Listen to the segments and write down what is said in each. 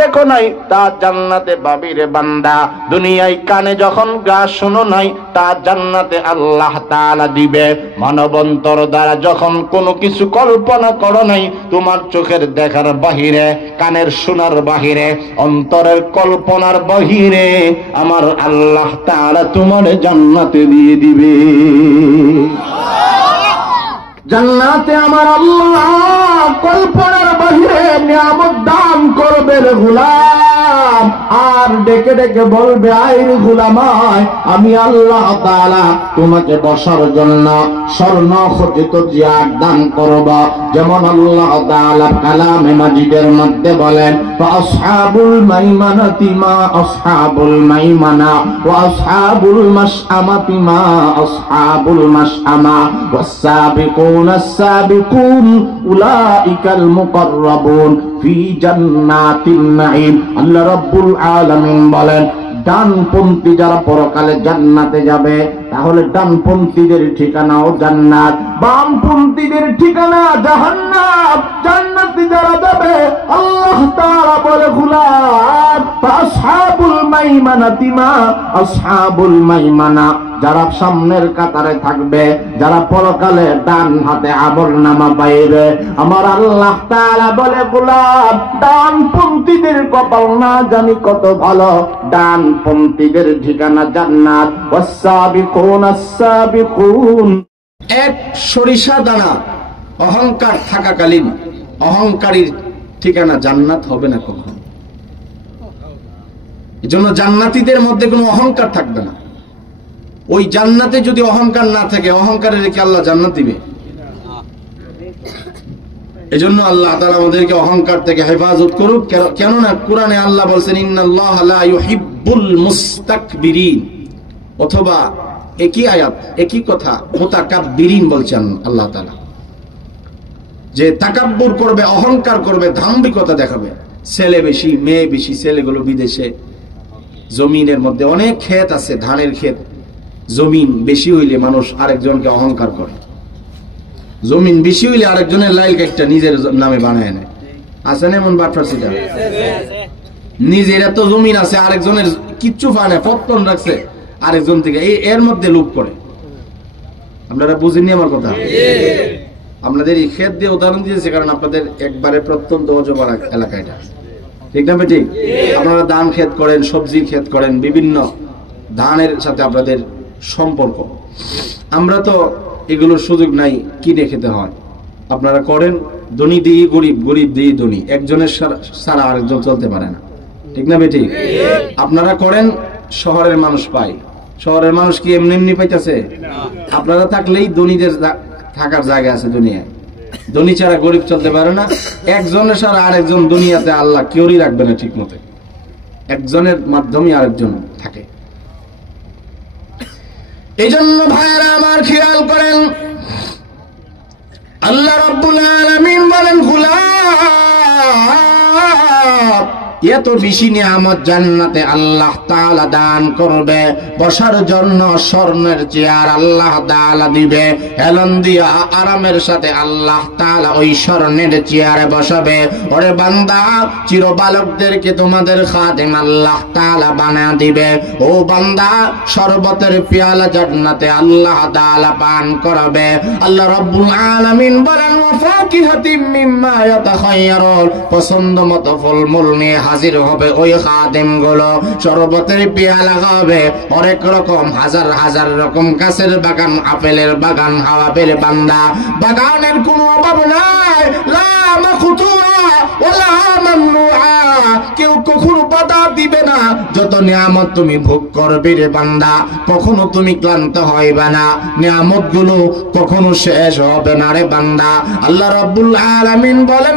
দেখো নাই তা জান্নাতে পাবি রে বান্দা। দুনিয়ায় কানে যখন গান শোনো নাই তা জান্নাতে আল্লাহ তাআলা দিবে। মানবন্তর দ্বারা যখন কোনো কিছু কল্পনা করো নাই, তোমার চোখের দেখার বাহিরে, কানের শোনার বাহিরে, অন্তরের কল্পনার বাহিরে আমার আল্লাহ তাআলা তোমার জান্নাতে দিয়ে দিবে। জান্নাতে আমার আল্লাহ কল্পনার বাহিরে নিয়ামত দান করবে রে গোলাম। আর ডেকে ডেকে বলবে, আইরে গোলামায় আমি আল্লাহ তাআলা তোমাকে বসার জন্য স্বর্ণ খচিত চেয়ার দান করব। যেমন আল্লাহ তাআলা কালামে মাজিদের মধ্যে বলেন, আসহাবুল মাইমানাতি মা আসহাবুল মাইমানা ওয়া আসহাবুল মাশআমাতি মা আসহাবুল মাশআমা ওয়াস-সাবিকুনা আস-সাবিকুন উলাইকাল মুকাররাবুন ফি জান্নাতিন নাঈম। আল্লাহ রাব্বুল আলামিন বলেন, ডানপন্থী যারা পরকালে জান্নাতে যাবে, তাহলে ডানপন্থীদের ঠিকানাও জান্নাত, বামপন্থীদের ঠিকানা জাহান্নাম। জান্নাতে যারা যাবে আল্লাহ তাআলা বলে, গোলাম আসহাবুল মাইমানাতি মা আসহাবুল মাইমানা, যারা সামনের কাতারে থাকবে, যারা পরকালে ডান হাতে আমলনামা পাইবে, আমার আল্লাহ তাআলা বলে, গোলাম ডানপন্থীদের কপাল না জানি কত ভালো, ডানপন্থীদের ঠিকানা জান্নাত। ওয়াস-সাবিকুন আস-সাবিকুন। এক সরিষা দানা অহংকার থাকাকালীন অহংকারীর ঠিকানা জান্নাত হবে না কখনো। এজন্য জান্নাতীদের মধ্যে কোনো অহংকার থাকবে না। ওই জান্নাতে যদি অহংকার না থাকে, অহংকারে রেখে আল্লাহ জান্নাত দিবে? এজন্য আল্লাহ তাআলা আমাদেরকে অহংকার থেকে হেফাজত করুক। কেননা কোরআনে আল্লাহ বলছেন, ইন্নাল্লাহা লা ইউহিব্বুল মুস্তাকবিরিন। অথবা একই আয়াত একই কথা মুতাকাব্বিরিন বলছেন আল্লাহ তাআলা, যে তাকাব্বুর করবে, অহংকার করবে, দাম্ভিকতা দেখাবে। ছেলে বেশি মেয়ে বেশি, ছেলেগুলো বিদেশে, জমিনের মধ্যে অনেক ক্ষেত আছে, ধানের ক্ষেত, জমিন বেশি হইলে মানুষ আরেকজনকে অহংকার করে। জমিন বেশি হইলে আরেকজনের লাইল একটা নিজের নামে বানায় নেয়। আছে না এমন বাটফারসিটা? নিজের এত জমিন আছে, আরেকজনের কিচ্ছু পায় না, পত্তন রাখছে আরেকজন থেকে, এর মধ্যে লোভ করে। আপনারা বুঝেননি আমার কথা? আপনাদের এই ক্ষেত দিয়ে উদাহরণ দিয়েছে কারণ আপনাদের একবারে প্রত্যন্ত অজপাড়া এলাকা এটা, ঠিক না ঠিক? আপনারা ধান ক্ষেত করেন, সবজি ক্ষেত করেন, বিভিন্ন ধানের সাথে আপনাদের সম্পর্ক। আমরা তো এগুলোর সুযোগ নাই, কিনে খেতে হয়। আপনারা করেন ধনী দিয়ে গরিব, গরিব দিয়ে ধনী, একজনের সারা আরেকজন চলতে পারে না, ঠিক না ঠিক? আপনারা করেন শহরের মানুষ পায়, শহরের মানুষ কি এমনি এমনি পাইতেছে? আপনারা থাকলেই ধনীদের থাকার জায়গা আছে দুনিয়ায়। ধনী ছাড়া গরিব চলতে পারে না। একজনের সারা আরেকজন দুনিয়াতে আল্লাহ কেউই রাখবে না ঠিক মতো, একজনের মাধ্যমে আরেকজন থাকে। এই জন্য ভাইরা আমার খেয়াল করেন, আল্লাহ রাব্বুল আলামিন বলেন, গোলাম এত বেশি নিয়ামত জান্নাতে আল্লাহ তাআলা দান করবে, বসার জন্য স্বর্ণের চেয়ার আল্লাহ তাআলা দিবে, হেলান দিয়া আরামের সাথে আল্লাহ তাআলা ওই স্বর্ণের চেয়ারে বসাবে। ওরে বান্দা, চিরবালকদেরকে তোমাদের খাদেম আল্লাহ তাআলা বানায় দিবে। ও বান্দা, শরবতের পেয়ালা জান্নাতে আল্লাহ তাআলা পান করাবে। আল্লাহ রাব্বুল আলামিন বলেন, ওয়াফাকিহাতিম মিম্মা ইয়াতাখায়্যারুন, পছন্দ মতো ফলমূল নিয়ে হাজির হবে ওই খাদেম গুলো। শরবতের পেয়ালা হবে, অনেক রকম হাজার হাজার রকম গাছের বাগান, আপেলের বাগান, হাওয়াবের বান্দা, বাগানের কোনো অভাব নাই। লা মাখতুরা ওয়ালা মামনুআ, কেউ কখনো বাধা দিবে না। যত নিয়ামত তুমি ভোগ করবে রে বান্দা, কখনো তুমি ক্লান্ত হইবে না, নিয়ামত গুলো কখনো শেষ হবে না রে বান্দা। আল্লাহ রাব্বুল আলামিন বলেন,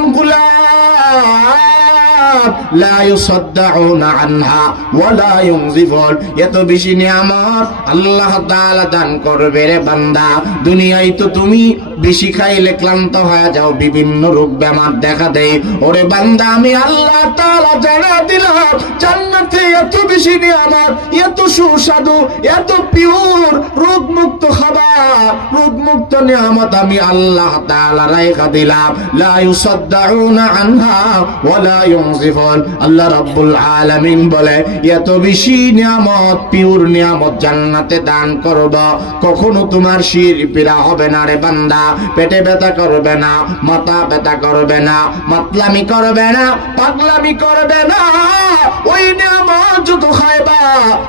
লা ইউসাদ্দাউনা আনহা ওয়ালা ইউনজিফুন। এত বেশি নিয়ামত আল্লাহ তাআলা দান করবে রে বান্দা। দুনিয়ায় তো তুমি বেশি খাইলে ক্লান্ত হয়ে যাও, বিভিন্ন রোগ বেমার দেখা দেয়। ওরে বান্দা, আমি আল্লাহ তাআলা জানা দিলাম জান্নাতে এত বেশি নিয়ামত, এত সুস্বাদু, এত পিওর, রোগ মুক্ত খাবার, রোগ মুক্ত নিয়ামত আমি আল্লাহ তাআলা রাইখা দিলাম। লা ইউসাদ্দাউনা আনহা ওয়া লা ইউনজিফুন। আল্লাহ রাব্বুল আলামিন বলে এত বেশি নিয়ামত, পিওর নিয়ামত জান্নাতে দান করব, কখনো তোমার শির পীড়া হবে না রে বান্দা, পেটে ব্যথা করবে না, মাথা ব্যথা করবে না, মাতলামি করবে না, পাগলামি করবে না। ওই নিয়ামত যত খাইবা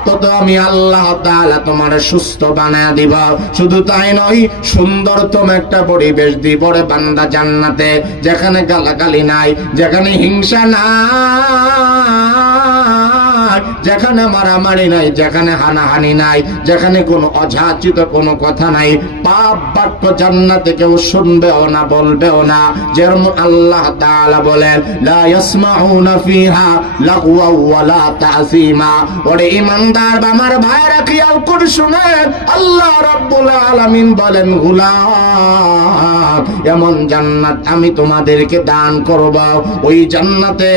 তত আমি আল্লাহ তাআলা তোমার সুস্থ বানায় দিব। শুধু তাই নয়, সুন্দরতম একটা পরিবেশ দিব রে বান্দা জান্নাতে, যেখানে গালাগালি নাই, যেখানে হিংসা নাই, যেখানে মারামারি নাই, যেখানে হানাহানি নাই, যেখানে কোনো অযাচিত কোনো কথা নাই। পাপ বাক্য জান্নাতে কেউ শুনবেও না, বলবেও না। যেমন আল্লাহ তাআলা বলেন লা ইয়াসমাউনা ফিহা লাগওয়া ওয়ালা তাসিমা। ওরে ইমানদার আমার ভাইরা খেয়াল করে শুনেন, আল্লাহ রাব্বুল আলামিন বলেন গোলাম, এমন জান্নাত আমি তোমাদেরকে দান করব, ওই জান্নাতে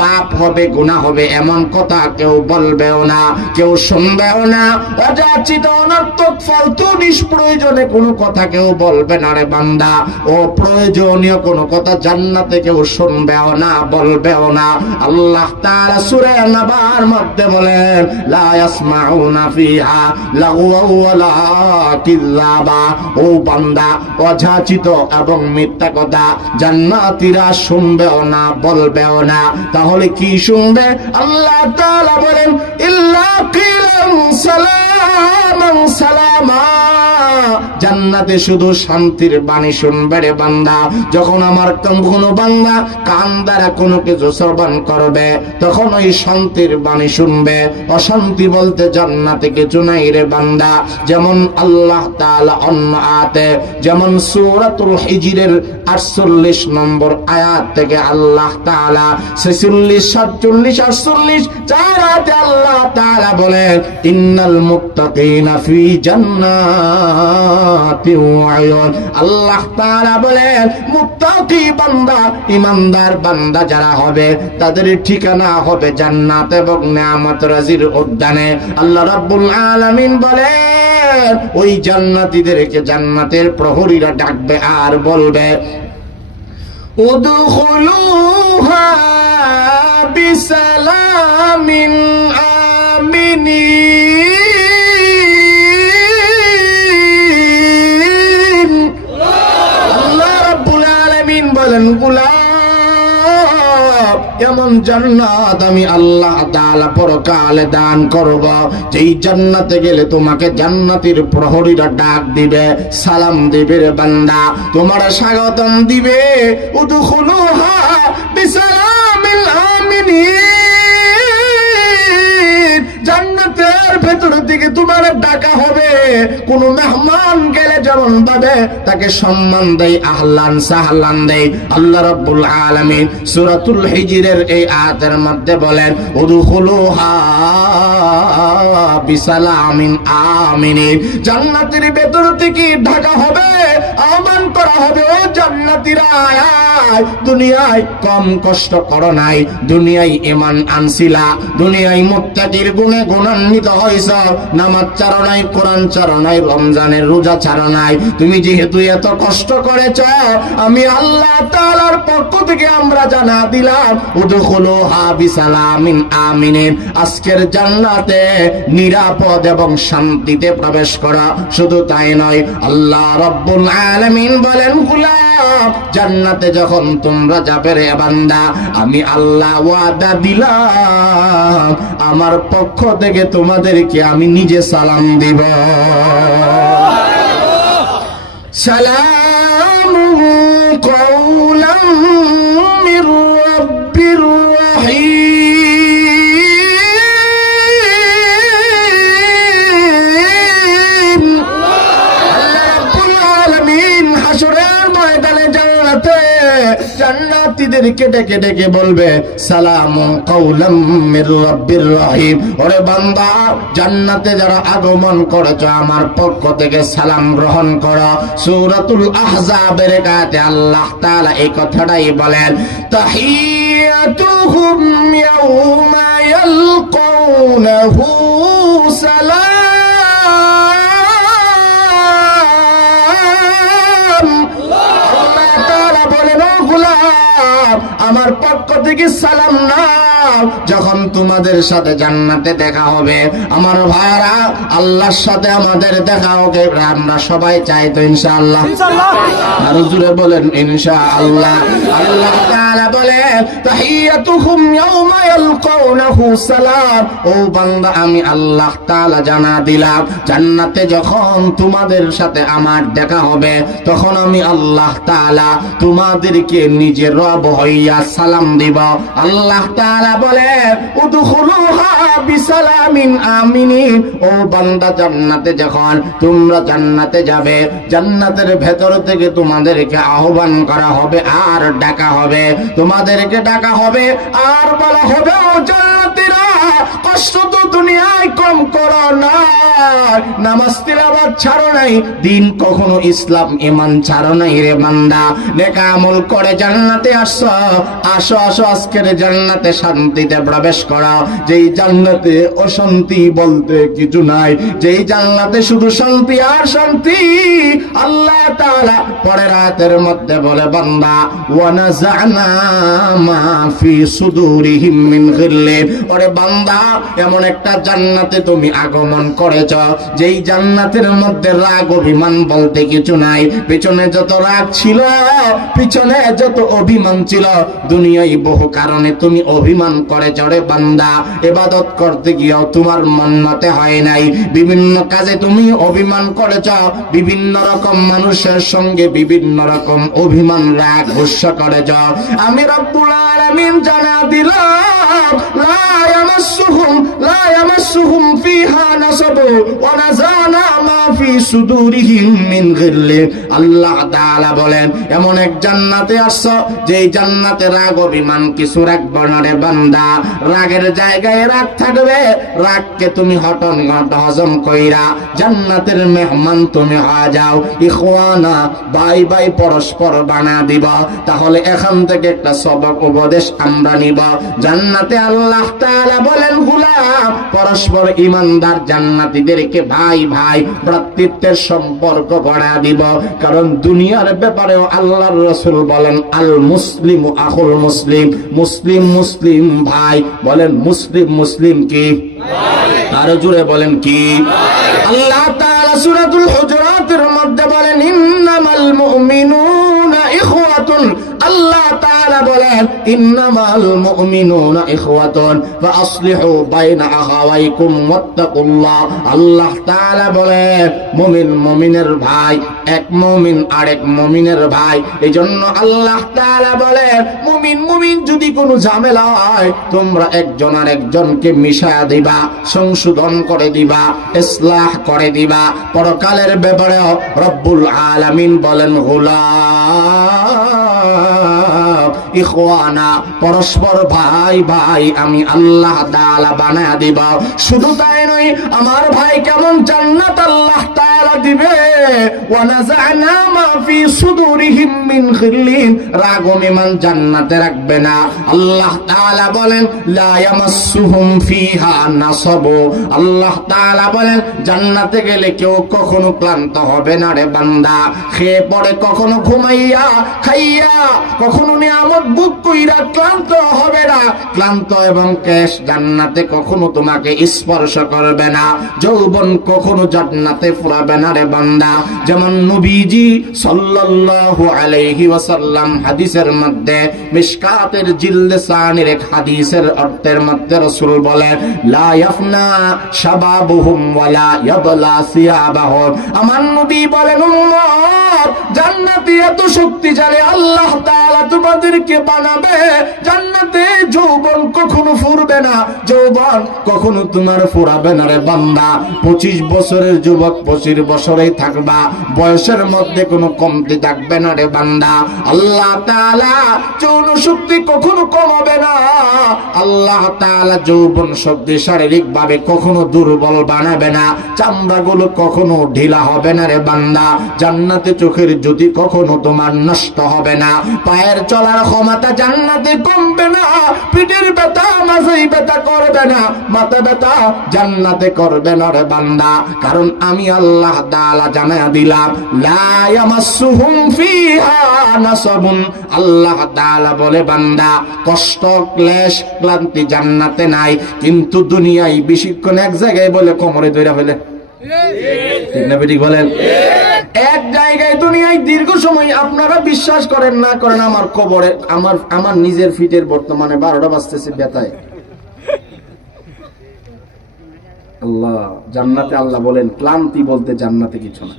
পাপ হবে, গুনাহ হবে, এমন কথা কেউ বলবেও না, কেউ শুনবেও না। অযাচিত অনর্থক ফালতু নিষ্প্রয়োজনে কোনো কথা কেউ বলবে না রে বান্দা। ও প্রয়োজনীয় কোনো কথা জান্নাতে কেউ শুনবেও না, বলবেও না। আল্লাহ তাআলা সূরা নাবার মধ্যে বলেন লা ইয়াসমাউনা ফিহা লাগওয়া ওয়ালা কিযাবা। ও বান্দা, অযাচিত এবং মিথ্যা কথা জান্নাতীরা শুনবেও না, বলবেও না। তাহলে কি শুনবে? আল্লাহ তাআলা বলেন ইল্লা কিলান সালামান সালামা। জান্নাতে শুধু শান্তির বাণী শুনবে রে বান্দা। যখন আমার কোনো বান্দা কান দ্বারা কোনো কিছু শ্রবণ করবে, তখন ওই শান্তির বাণী শুনবে। অশান্তি বলতে জান্নাতে কিছু নাই রে বান্দা। যেমন আল্লাহ তাআলা অন্য আয়াতে, যেমন সূরাতুল হিজরের 48 নম্বর আয়াত থেকে আল্লাহ তাআলা 46, 47, 48 চার আয়াতে আল্লাহ তাআলা বলেন ইন্নাল মুত্তাকিনা ফি জান্নাতি ওয়া আয়ুন। আল্লাহ তাআলা বলেন মুত্তাকি বান্দা, ইমানদার বান্দা যারা হবে তাদের ঠিকানা হবে জান্নাত এবং নিয়ামত রাজির উদ্যানে। আল্লাহ রাব্বুল আলামিন বলেন ওই জান্নাতীদেরকে জান্নাতের প্রহরীরা ডাকবে আর বলবে উদখুলুহা বিসালামিন আমিনিন। আল্লাহ রাব্বুল আলামিন বলেন গোলাম, এমন জান্নাত আমি আল্লাহ তাআলা পরকালে দান করব, যেই জান্নাতে গেলে তোমাকে জান্নাতের প্রহরীরা ডাক দিবে, সালাম দিবে রে বান্দা, তোমার স্বাগতম দিবে। উদখুলুহা বিসালামিল আমিনিন। জান্নাতের ভেতর দিকে তোমার ডাকা হবে। কোন মেহমান গেলে যেমন ভাবে তাকে সম্মান দেয়, আহলান সাহলান দেয়। আল্লাহ রাব্বুল আলামিন সূরাতুল হিজরের এই আয়াতের মধ্যে বলেন উদখুলুহা বিসালামিন আমিনিন। জান্নাতের ভেতর থেকে ঢাকা হবে, আহ্বান করা হবে, ও জান্নাতীরা আয়, দুনিয়ায় কম কষ্ট করো নাই, দুনিয়ায় ঈমান আনছিলা, দুনিয়ায় মুত্তাকির গুণে গুণান্বিত হইছ, নামাজ ছাড়ো নাই, কোরআন ছাড়ো নাই, রমজানের রোজা ছাড়ো নাই। তুমি যেহেতু এত কষ্ট করেছ, আমি আল্লাহ তাআলার পক্ষ থেকে আমরা জানা দিলাম উদখুলুহা বিসালামিন আমিনিন। আজকের জান্নাতে নিরাপদ এবং শান্তিতে প্রবেশ করা। শুধু তাই নয়, আল্লাহ রাব্বুল আলামিন বলেন গোলাম, জান্নাতে যখন তোমরা যাবে রে বান্দা, আমি আল্লাহ ওয়াদা দিলাম আমার পক্ষ থেকে তোমাদেরকে আমি নিজে সালাম দিব। সালামু কওলাম মির রাব্বির রহিম। আল্লাহ রাব্বুল আলামিন হাসরের ময়দানে জান্নাতীদের বান্দাদেরকে ডেকে ডেকে বলবে সালামু কাওলাম মির রাব্বির রহিম, ওরে বান্দা জান্নাতে যারা আগমন করেছো আমার পক্ষ থেকে সালাম গ্রহণ করো। সূরাতুল আহজাবের আয়াতে আল্লাহ তাআলা এই কথাটাই বলেন, তাহিয়াতুহুম ইয়াউমা ইয়ালকাউনাহু সালাম। আল্লাহ তাআলা বলেন, ও গোলাম আমার পক্ষ থেকে সালাম নাও যখন তোমাদের সাথে জান্নাতে দেখা হবে। আমার ভাইরা আল্লাহর সাথে আমাদের দেখা হবে, আমরা সবাই চাই তো ইনশাআল্লাহ? আর জোরে বলেন ইনশাআল্লাহ। আল্লাহ তাআলা বলেন তাহিয়াতুহুম ইয়াউমা ইয়ালকাউনাহু সালাম, ও বান্দা আমি আল্লাহ তাআলা জানা দিলাম জান্নাতে যখন তোমাদের সাথে আমার দেখা হবে তখন আমি আল্লাহ তাআলা তোমাদেরকে নিজের রব হইয়া সালাম দিব। আল্লাহ তাআলা বলে উদখুলুহা বিসালামিন আমিনিন, ও বান্দা জান্নাতে যখন তোমরা জান্নাতে যাবে জান্নাতের ভেতর থেকে তোমাদেরকে আহ্বান করা হবে আর ডাকা হবে, তোমাদেরকে ডাকা হবে আর বলা হবে ও জান্নাতীরা কষ্ট তো দুনিয়ায় কম করো না, নামাজ তিলাওয়াত ছাড়ো নাই, দিন কখনো ইসলাম ঈমান ছাড়ো নাই রে বান্দা, নেক আমল করে জান্নাতে আসো, আসো আসো আজকের জান্নাতে শান্তিতে প্রবেশ করো। যেই জান্নাতে অশান্তি বলতে কিছু নাই, যেই জান্নাতে শুধু শান্তি আর শান্তি। আল্লাহ তাআলা পরের আয়াতের মধ্যে বলে বান্দা ওয়া নাযা'না মা ফি সুদুরিহিম মিন গিল্লিন, ওরে বান্দা এমন একটা জান্নাতে তুমি আগমন করেছ যেই জান্নাতের মধ্যে রাগ অভিমান বলতে কিছু নাই, পিছনে যত রাগ ছিল পিছনে যত অভিমান ছিল দুনিয়ায় বহু কারণে তুমি অভিমান করেছ রে বান্দা, ইবাদত করতে গিয়েও তোমার মন মতে হয় নাই, বিভিন্ন কাজে তুমি অভিমান করেছ, বিভিন্ন রকম মানুষের সঙ্গে বিভিন্ন রকম অভিমান রাগ গুসা করেছ। আমি রব্বুল আলামিন জানা দিলাম লা ইয়ামাসসুহুম ফিহা নাসাবু ওয়া নাযা'না মা ফি সুদুরিহিম মিন গিল্লিন। আল্লাহ তাআলা বলেন এমন এক জান্নাতে আসছো যেই জান্নাতে রাগ অভিমান কিছু রাখবে না রে বান্দা, রাগের জায়গায় রাগ থাকবে, রাগকে তুমি হজম কইরা জান্নাতের মেহমান তুমি হয়ে যাও, ইখওয়ানা ভাই ভাই পরস্পর বানা দিবা। তাহলে এখান থেকে একটা সবক উপদেশ আমরা নিব, জান্নাতে আল্লাহ তাআলা বলেন গোলাম পরস্পর ঈমানদার জান্নাতীদেরকে ভাই ভাই ভ্রাতৃত্বের সম্পর্ক গড়া দিব, কারণ দুনিয়ার ব্যাপারেও আল্লাহর রাসূল বলেন আল মুসলিমু আখুল মুসলিম, মুসলিম মুসলিম ভাই, বলেন মুসলিম মুসলিম কি ভাই, আরো জোরে বলেন কি ভাই। আল্লাহ তাআলা সূরাতুল হুজুরাতের মধ্যে বলেন ইন্নামাল মুমিনুনা ইখওয়াতুন, আল্লাহ তাআলা বলেন ইন্নামাল মুমিনুনা ইখওয়াতুন ফাআসলিহু বাইনা আখাওয়াইকুম ওয়াত্তাকুল্লাহ। আল্লাহ তাআলা বলেন মুমিন মুমিনের ভাই, এক মুমিন আরেক মুমিনের ভাই, এজন্য আল্লাহ তাআলা বলেন মুমিন মুমিন যদি কোনো ঝামেলা হয় তোমরা একজন আরেকজনকে মিশায়া দিবা, সংশোধন করে দিবা, ইসলাহ করে দিবা। পরকালের ব্যাপারে রব্বুল আলামিন বলেন গোলাম ইখওয়ানা পরস্পর ভাই ভাই আমি আল্লাহ তাআলা বানায়া দিবা। শুধু তাই নয়, আমার ভাই কেমন জান্নাত আল্লাহ তাআলা দিবে, ওয়া নাযা'না মা ফি সুদুরিহিম মিন গিল্লিন, রাগ অভিমান জান্নাতে রাখবে না। আল্লাহ তাআলা বলেন লা ইয়ামাসসুহুম ফিহা নাসাবু, আল্লাহ তাআলা বলেন জান্নাতে গেলে কেউ কখনো ক্লান্ত হবে না রে বান্দা, খেয়ে পড়ে কখনো ঘুমাইয়া খাইয়া কখনো নিয়ামত ভোগ কইরা ক্লান্ত হবে না, ক্লান্ত এবং কেশ জান্নাতে কখনো তোমাকে স্পর্শ করবে না, যৌবন কখনো জান্নাতে ফুরাবে না রে বান্দা। যেমন নবীজি সাল্লাল্লাহু আলাইহি ওয়াসাল্লাম হাদিসের মধ্যে মিশকাতের জিলদে সানির এক হাদিসের অর্থের মধ্যে রাসূল বলেন লা ইয়াফনা শাবাবুহুম ওয়ালা ইয়াবলা সিয়াবাহুম, আমার নবী বলেন উম্মত জান্নাতে এত শক্তিশালী আল্লাহ তাআলা তোমাদেরকে বানাবে, জান্নাতে যৌবন কখনো ফুরবে না, যৌবন কখনো তোমার ফুরাবে না রে বান্দা। 25 বছরের যুবক 25 বছরেই থাকবা, বয়সের মধ্যে কোনো কমতি থাকবে না রে বান্দা। আল্লাহ তাআলা যৌন শক্তি কখনো কমাবে না। আল্লাহ তাআলা যৌবন শক্তি শারীরিক ভাবে কখনো দুর্বল বানাবে না, চামড়াগুলো কখনো ঢিলা হবে না রে বান্দা। জান্নাতে চোখের জ্যোতি কখনো তোমার নষ্ট হবে না, পায়ের চলার ক্ষমতা জান্নাতে কমবে না, পিঠের ব্যথা মাঝেই ব্যথা করবে না, মাথা ব্যথা জান্নাতে করবে না রে বান্দা। কারণ আমি আল্লাহ তাআলা জানায়া দিলাম, লা ইয়ামাসসুহুম ফিহা নাসাবুন। আল্লাহ তাআলা বলে, বান্দা কষ্ট ক্লেশ ক্লান্তি জান্নাতে নাই, কিন্তু দুনিয়ায় বেশিক্ষণ এক জায়গায় বলে কোমরে ধরে ফেলে, ঠিক না বেঠিক বলেন? এক জায়গায় দুনিয়ায় দীর্ঘ সময়, আপনারা বিশ্বাস করেন না করেন, আমার কবরে আমার নিজের ফিটের বর্তমানে 12টা বাজতেছে ব্যথায়। আল্লাহ জান্নাতে, আল্লাহ বলেন ক্লান্তি বলতে জান্নাতে কিছু না।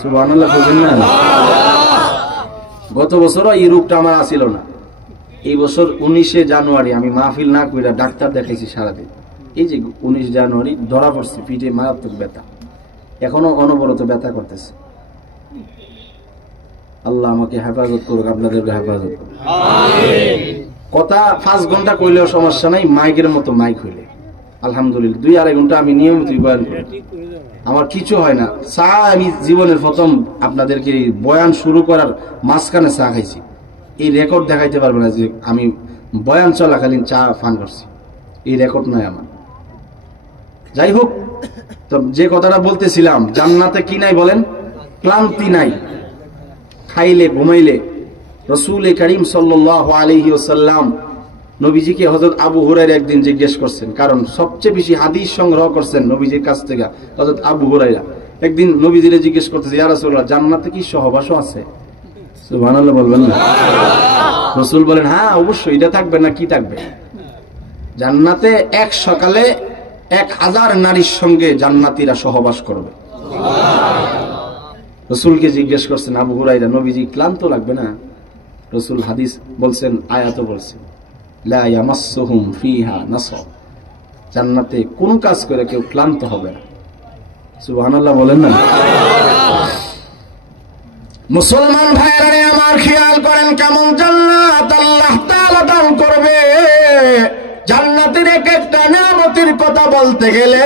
সুবহানাল্লাহ বলেন না? গত বছরও এই রোগটা আমার আসিল না। এই বছর 19শে জানুয়ারি আমি মাহফিল না কইরা ডাক্তার দেখাইছি সারাদিন। এই যে 19 জানুয়ারি ধরা পড়ছে, পিঠে মারাত্মক ব্যথা, এখনো অনবরত ব্যথা করতেছে। আল্লাহ আমাকে হেফাজত করুক, আপনাদেরকে হেফাজত করুক। কথা 5 ঘন্টা কইলেও সমস্যা নাই, মাইকের মতো মাইক হইলে আলহামদুলিল্লাহ 2-2.5 ঘন্টা আমি নিয়মিত বয়ান করি, আমার কিছু হয় না। চা আমি জীবনের প্রথম আপনাদেরকে বয়ান শুরু করার মাঝখানে চা খাইছি, এই রেকর্ড দেখাইতে পারবে না যে আমি বয়ান চলাকালীন চা পান করছি, এই রেকর্ড নয় আমার। যাই হোক, তো যে কথাটা বলতেছিলাম, জান্নাতে কি নাই বলেন? ক্লান্তি নাই। খাইলে ঘুমাইলে রাসূল করিম সাল্লাল্লাহু আলাইহি ওয়াসাল্লাম নবীজিকে হযরত আবু হুরায়রা একদিন জিজ্ঞেস করছেন, কারণ সবচেয়ে বেশি হাদিস সংগ্রহ করছেন নবীজির কাছ থেকে হযরত আবু হুরায়রা। একদিন নবীজিরে জিজ্ঞেস করতেছে, ইয়া রাসূলুল্লাহ, জান্নাতে কি সহবাসও আছে? সুবহানাল্লাহ বলবেন না? রাসূল বলেন, হ্যাঁ অবশ্যই, এটা থাকবে না কি থাকবে? জান্নাতে এক সকালে 1000 নারীর সঙ্গে জান্নাতীরা সহবাস করবে। রাসূলকে জিজ্ঞেস করছেন আবু হুরায়রা, নবীজি ক্লান্ত লাগবে না? রাসূল হাদিস বলছেন, আয়াত বলছেন, লা ইয়ামাসসুহুম ফিহা নাসাব। জান্নাতে কোন কাজ করে কেউ ক্লান্ত হবে না। সুবহানাল্লাহ বলেন না? মুসলমান ভাইরা আমার, খেয়াল করেন কেমন জান্নাত আল্লাহ তাআলা দান করবে। জান্নাতের এক একটা নিয়ামতের কথা বলতে গেলে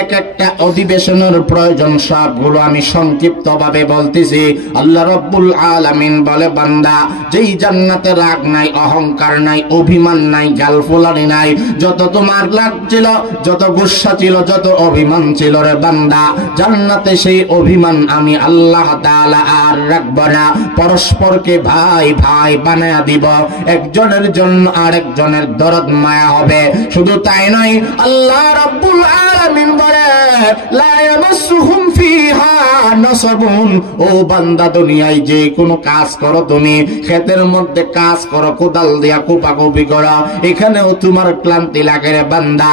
এক একটা অধিবেশনের প্রয়োজন, সবগুলো আমি সংক্ষিপ্ত ভাবে বলতেছি। আল্লাহ রাব্বুল আলামিন বলে, বান্দা যেই জান্নাতে রাগ নাই, অহংকার নাই, অভিমান নাই, গালফোলানি নাই, যত তোমার রাগ ছিল, যত গুসা ছিল, যত অভিমান ছিল রে বান্দা, জান্নাতে সেই অভিমান আমি আল্লাহ তাআলা আর রাখব না। পরস্পরকে ভাই ভাই বানায়া দিব, একজনের জন্য আরেকজনের দরদ মায়া হবে। শুধু তাই নয়, আল্লাহ রাব্বুল আলামিন বলে, লা ইয়ামাসসুহুম ফিহা নাসাবুন। ও বান্দা, দুনিয়ায় যে কোনো কাজ করো, তুমি ক্ষেতের মধ্যে কাজ করো, কোদাল দিয়া কোপাকুপি করো, এখানেও তোমার ক্লান্তি লাগে রে বান্দা।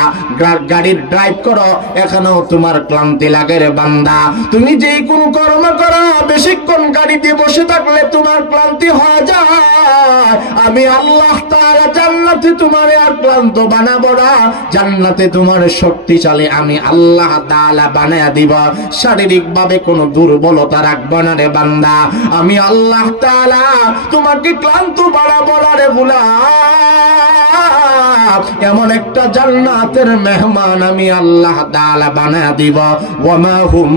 গাড়ির ড্রাইভ করো, এখানেও তোমার ক্লান্তি লাগে রে বান্দা। তুমি যে কোনো কর্ম করো, বেশিক্ষণ গাড়িতে বসে থাকলে তোমার ক্লান্তি হয়ে যায়। আমি আল্লাহ তাআলা জান্নাতে তোমার আর ক্লান্ত বানাবো না, জান্নাতে তোমার শক্তিশালী আমি আল্লাহ তাআলা বানায়া দিব। শারীরিক ভাবে কোনো দুর্বলতা রাখবো না রে বান্দা। আমি আল্লাহ তাআলা তোমাকে ক্লান্ত বানাবো না রে গোলাম। এমন একটা জান্নাতের মেহমান আমি আল্লাহ তাআলা বানায়া দিব। ওয়া মা হুম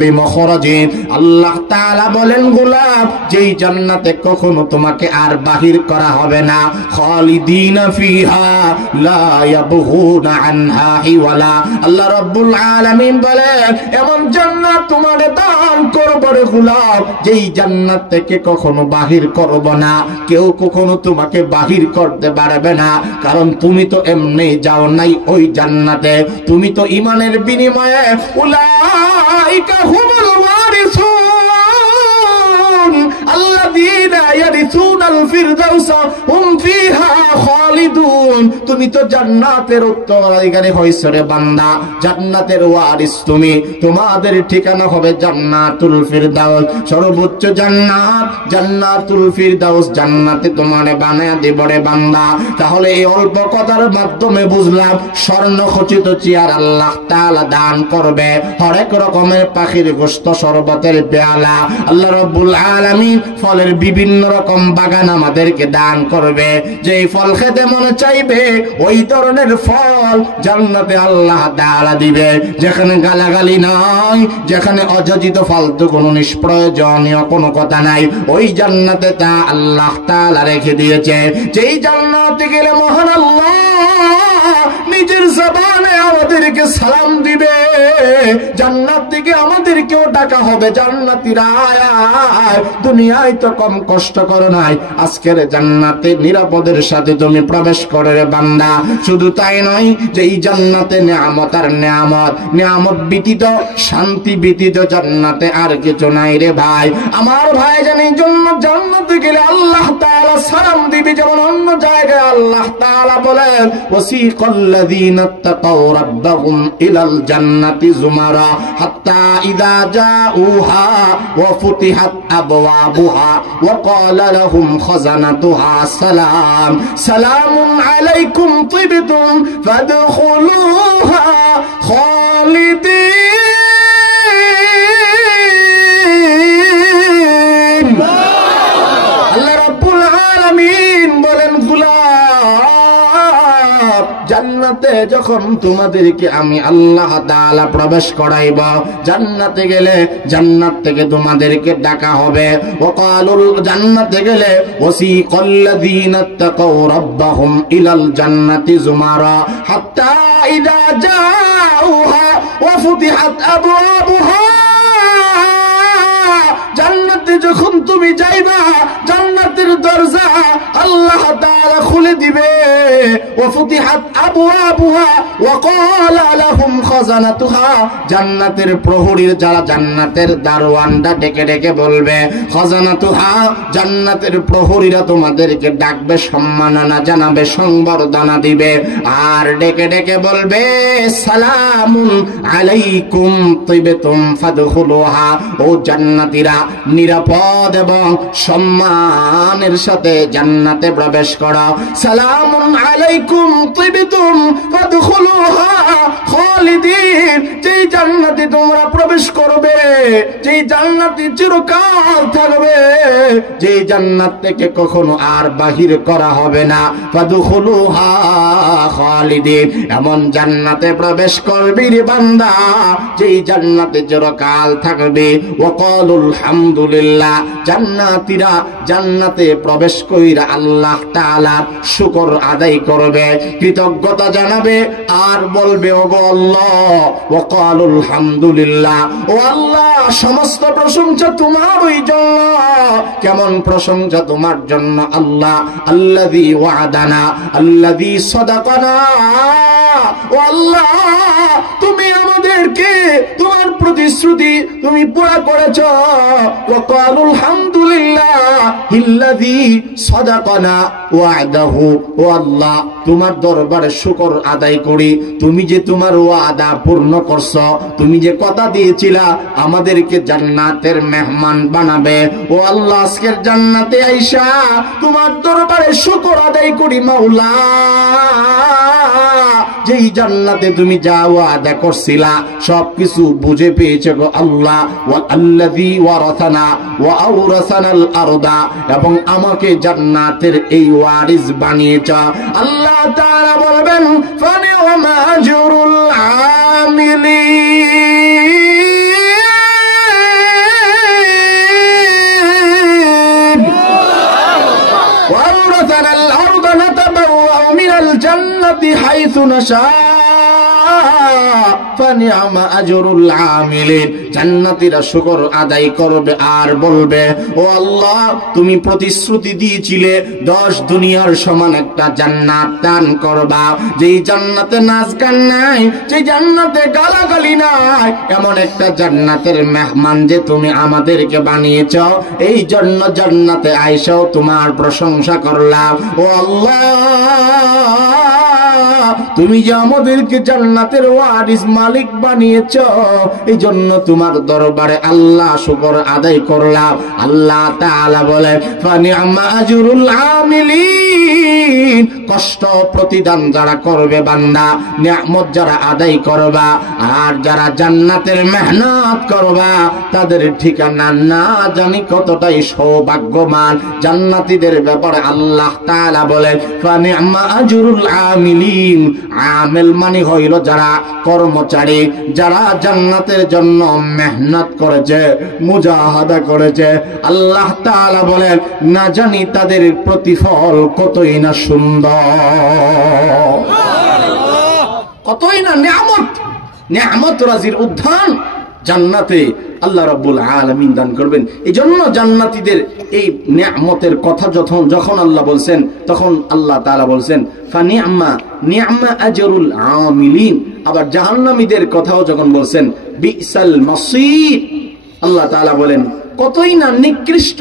বিমুখরাজিন। আল্লাহ তাআলা বলেন, গোলাম যেই জান্নাতে কখনো তোমাকে আর বাহির করা হবে না, খালিদিনা ফিহা লা ইয়াবগুনা আনহা হিওয়ালা। আল্লাহ রাব্বুল আলামিন বলেন, এমন জান্নাত তোমারে দান করব রে গোলাম, যেই জান্নাত থেকে কখনো বাহির করব না, কেউ কখনো তোমাকে বাহির করতে পারবে না। কারণ তুমি তো এমনি যাও নাই ওই জান্নাতে, তুমি তো ঈমানের বিনিময়ে উলাইকা হুমুল ওয়ারিসুন। আল্লাহ আল্লাযীনা ইয়ারিসুনাল ফিরদাউসা হুম ফিহা খালিদুন। তুমি তো জান্নাতের উত্তরাধিকারী হইছো রে বান্দা, জান্নাতের ওয়ারিস তুমি, তোমাদের ঠিকানা হবে জান্নাতুল ফিরদাউস, সর্বোচ্চ জান্নাত জান্নাতুল ফিরদাউস। জান্নাতে তোমারে বানায়া দেব রে বান্দা। তাহলে এই অল্প কথার মাধ্যমে বুঝলাম স্বর্ণখচিত চেয়ার আল্লাহ তাআলা দান করবে, হরেক রকমের পাখির গোশত, শরবতের পেয়ালা, আল্লাহ রাব্বুল আলামিন ফলের বিভিন্ন রকম বাগান আমাদেরকে দান করবে। যেই ফল খেতে মনে চাইবে ওই ধরনের ফল জান্নাতে আল্লাহ তাআলা দিবে। যেখানে গালাগালি নাই, যেখানে অযাচিত ফালতু কোনো নিষ্প্রয়োজনীয় কোনো কথা নাই, ওই জান্নাতে তা আল্লাহ তাআলা রেখে দিয়েছে। যেই জান্নাতে গেলে মহান আল্লাহ নিজের জবানে আমাদেরকে সালাম দিবে, জান্নাত থেকে আমাদেরকেও ডাকা হবে, জান্নাতীরা আয়। দুনিয়ায় তো কম কষ্ট করো নাই, আজকের জান্নাতে নিরাপদের সাথে তুমি প্রবেশ করে রে বান্দা। শুধু তাই নয়, যে এই জান্নাতে নিয়ামত আর নিয়ামত, নিয়ামত ব্যতীত, শান্তি ব্যতীত জান্নাতে আর কিছু নাই রে ভাই। আমার ভাই জানি জন্য জান্নাতে গেলে আল্লাহ তাআলা সালাম দিবে। যেমন অন্য জায়গায় আল্লাহ তাআলা বলেন, ওয়াসিকাল্লাযীনা তাকাউ রাব্বাহুম ইলাল জান্নাতি যুমারা হাত্তা ইযা জাউহা ওয়া ফুতিহাত আবওয়াবুহা ওয়া ক্বালা লাহুম খাযানাতুহা সালাম সালামুন আলাইকুম তিবতুম ফাদখুলুহা খালিদিন। আল্লাহ রাব্বুল আলামিন বলেন, জান্নাতে যখন তোমাদেরকে আমি আল্লাহ তাআলা প্রবেশ করাইব, জান্নাতে গেলে জান্নাত থেকে তোমাদেরকে ডাকা হবে। ওয়াকালুল জান্নাতে গেলে ওয়াসিকাল্লাযীনা তাকাউ রাব্বাহুম ইলাল জান্নাতি যুমারা হাত্তা ইযা জাউহা ওয়া ফুতিহাত আবওয়াবুহা। জান্নাতে যখন তুমি যাইবা, জান্নাতের দরজা আল্লাহ তাআলা খুলে দিবে। ওয়া ফুতিহাত আবওয়াবুহা ওয়া ক্বালা লাহুম খাযানাতুহা। জান্নাতের প্রহরীর যারা জান্নাতের দারওয়ানরা ডেকে ডেকে বলবে, খাযানাতুহা, জান্নাতের প্রহরীরা তোমাদেরকে ডাকবে, সম্মাননা জানাবে, সংবর্ধনা দিবে, আর ডেকে ডেকে বলবে, সালামুন আলাইকুম তিবতুম ফাদখুলুহা। ও জান্নাতীরা, নিরাপদ এবং সম্মানের সাথে জান্নাতে প্রবেশ করো। সালামুন আলাইকুম তিবতুম ফাদখুলুহা খালিদিন। যেই জান্নাতে তোমরা প্রবেশ করবে, যেই জান্নাতে চিরকাল থাকবে, যেই জান্নাত থেকে কখনো আর বাহির করা হবে না, ফাদখুলুহা খালিদিন। এমন জান্নাতে প্রবেশ করবি রে বান্দা, যেই জান্নাতে চিরকাল থাকবে। ওয়াকালুল হামদুলিল্লাহ। জান্নাতীরা জান্নাতে প্রবেশ কইরা আল্লাহ তাআলার শুকর আদায় করবে, কৃতজ্ঞতা জানাবে, আর বলবে, ওগো আল্লাহ, ওয়াকালুল হামদুলিল্লাহ, ও আল্লাহ, সমস্ত প্রশংসা তোমারই জন্য। কেমন প্রশংসা তোমার জন্য আল্লাহ? আল্লাযী ওয়াদানা আল্লাযী সাদাকানা। ও আল্লাহ, তুমি আমাদেরকে তোমার প্রতিশ্রুতি তুমি পুরা করেছ। ওয়াকালুল হামদুলিল্লাহ ইল্লাযী সাদাকানা ওয়াদাহু। ও আল্লাহ, তোমার দরবারে শুকর আদায় করি, তুমি যে তোমার ওয়াদা পূর্ণ করছো, তুমি যে কথা দিয়েছিলা আমাদেরকে জান্নাতের মেহমান বানাবে। ও আল্লাহ, আজকের জান্নাতে আইসা তোমার দরবারে শুকর আদায় করি মাওলা। যেই জান্নাতে তুমি যা ওয়াদা করছিলা সবকিছু বুঝে পেয়েছে গো আল্লাহ। ওয়াল্লাযী ওয়ারাসানা ওয়া আওরাসানাল আরদা, এবং আমাকে জান্নাতের এই ওয়ারিস বানিয়েছ। আল্লাহ তাআলা বলবেন, ফানিউমা আজরুল আমিলিন ওয়ারাসানাল আরদা নাতাবাওয়া মিনাল জান্নাতি হাইসু নাশা। ফানিআমা আজরুল আমিলিন। জান্নাতীরা শুকর আদায় করবে আর বলবে, ও আল্লাহ, তুমি প্রতিশ্রুতি দিয়েছিলে 10 দুনিয়ার সমান একটা জান্নাত দান করবা, যেই জান্নাতে নাচ গান নাই, যে জান্নাতে গালাগালি নাই, এমন একটা জান্নাতের মেহমান যে তুমি আমাদেরকে বানিয়েছ, এই জন্য জান্নাতে আইসাও তোমার প্রশংসা করলাম। ও আল্লাহ, তুমি যে আমাদেরকে জান্নাতের ওয়ারিস মালিক বানিয়েছ, এই জন্য তোমার দরবারে আল্লাহ শুকর আদায় করলাম। আল্লাহ তাআলা বলে, ফানিআমা আজরুল আমিলিন। কষ্ট প্রতিদান যারা করবে বান্দা, নিয়ামত যারা আদায় করবা, আর যারা জান্নাতের মেহনত করবা, তাদের ঠিকানা না জানি কতটাই সৌভাগ্যবান। জান্নাতীদের ব্যাপারে আল্লাহ তাআলা বলেন, ফানিআমা আজরুল আমিলিন। আমেল মানে হইল যারা কর্মচারী, যারা জান্নাতের জন্য মেহনত করেছে, মুজাহাদা করেছে। আল্লাহ তাআলা বলেন, না জানি তাদের প্রতিফল কতই না সুন্দর, কতই না নিয়ামত, নিয়ামত রাজির উদ্যান জান্নাতে আল্লাহ রাব্বুল আলামিন দান করবেন। এই জন্য জান্নাতীদের এই নিয়ামতের কথা যখন আল্লাহ বলছেন, তখন আল্লাহ তাআলা বলছেন ফানিআমা নিআমা আজরুল আমিলিন। আবার জাহান্নামীদের কথাও যখন বলছেন, বিসাল মাসীর। আল্লাহ তাআলা বলেন, কতই না নিকৃষ্ট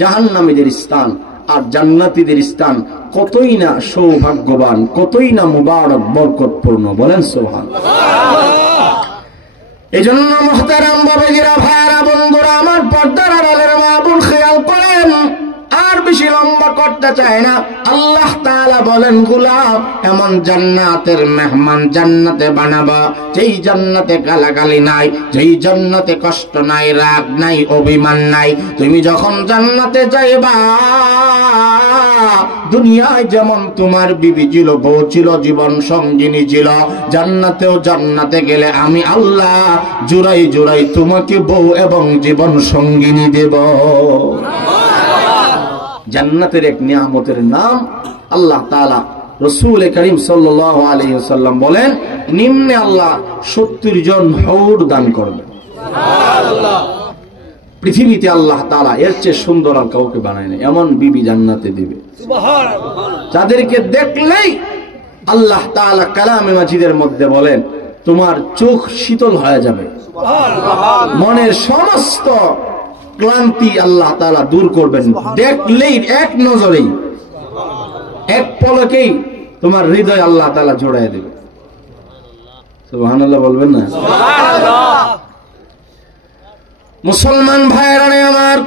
জাহান্নামীদের স্থান, আর জান্নাতীদের স্থান কতই না সৌভাগ্যবান, কতই না মুবারক বরকতপূর্ণ। বলেন সুবহানাল্লাহ। এই জন্য মুহতারাম বাবাজিরা, ভাইরা, বন্ধুরা আমার, পর্দার আড়ালের মা বোন, খেয়াল করেন, আর বেশি লম্বা করতে চায় না। আল্লাহ তাআলা বলেন, গোলাম, এমন জান্নাতের মেহমান জান্নাতে বানাবা, যেই জান্নাতে গালাগালি নাই, যেই জান্নাতে কষ্ট নাই, রাগ নাই, অভিমান নাই। তুমি যখন জান্নাতে যাইবা, দুনিয়ায় যেমন তোমার বিবি ছিল, বউ ছিল, জীবন সঙ্গিনী ছিল, জান্নাতেও জান্নাতে গেলে আমি আল্লাহ জোড়াই জোড়াই তোমাকে বউ এবং জীবন সঙ্গিনী দেব। জান্নাতের এক নিয়ামতের নাম আল্লাহ তাআলা রাসূল করিম সাল্লাল্লাহু আলাইহি ওয়াসাল্লাম বলেন, নিম্নে আল্লাহ 70 জন হুর দান করবেন। সুবহানাল্লাহ। পৃথিবীতে আল্লাহ তাআলা এর চেয়ে সুন্দর আর কাউকে বানায় না, এমন বিবি জান্নাতে দিবে সুবহানাল্লাহ, যাদেরকে দেখলেই আল্লাহ তাআলা কালামে মাজিদের মধ্যে বলেন, তোমার চোখ শীতল হয়ে যাবে, সুবহানাল্লাহ, মনের সমস্ত ক্লান্তি আল্লাহ তাআলা দূর করবেন। দেখলেই, এক নজরেই, এক পলকেই তোমার হৃদয় আল্লাহ তাআলা জোড়ায় দেবে। সুবহানাল্লাহ বলবেন না? সুবহানাল্লাহ। মুসলমান ভাইরা আমার,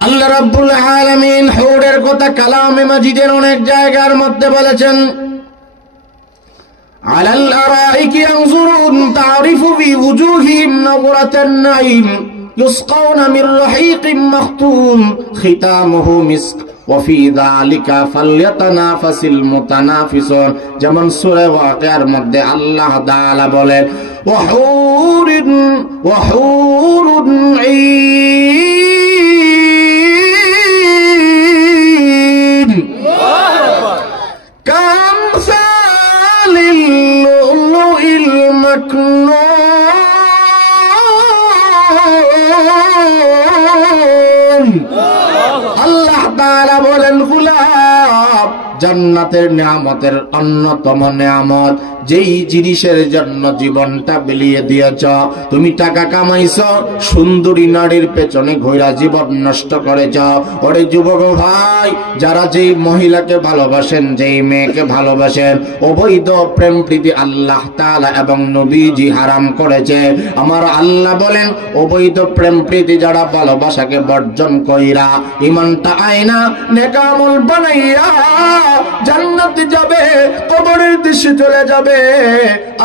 আল্লাহ রাব্বুল আলামিন হুরের কথা কালামে মাজিদের অনেক জায়গার মধ্যে বলেছেন, আলাল আরাইকি ইয়ানজুরুন তারিফু ফি ওয়ুজুহিহিম নাযরাতান নাঈম يسقون من رحيق مختوم ختامه مسك وفي ذلك فليتنافس المتنافسون। যেমন সূরা ওয়াকিয়ার মধ্যে আল্লাহ তাআলা বলেন, ওয়াহুরুন ঈন কামসালিল লুলুইল মাকনুন। আল্লাহ তাআলা বলেন, গোলাম, জান্নাতের নিয়ামতের অন্যতম নিয়ামত, যেই জিনিসের জন্য জীবনটা বিলিয়ে দিয়েছ, তুমি টাকা কামাইছ, সুন্দরী নারীর পেছনে ঘোরা জীবন নষ্ট করেছ। ওরে যুবক ভাই, যারা যেই মহিলাকে ভালোবাসেন, যেই মেয়েকে ভালোবাসেন, অবৈধ প্রেম প্রীতি আল্লাহ তাআলা এবং নবীজি হারাম করেছে। আমার আল্লাহ বলেন, অবৈধ প্রেম প্রীতি যারা ভালোবাসাকে বর্জন কইরা ঈমানটা আয়না নেক আমল বানাইয়া জান্নাতে যাবে, কবরের দেশে চলে যাবে,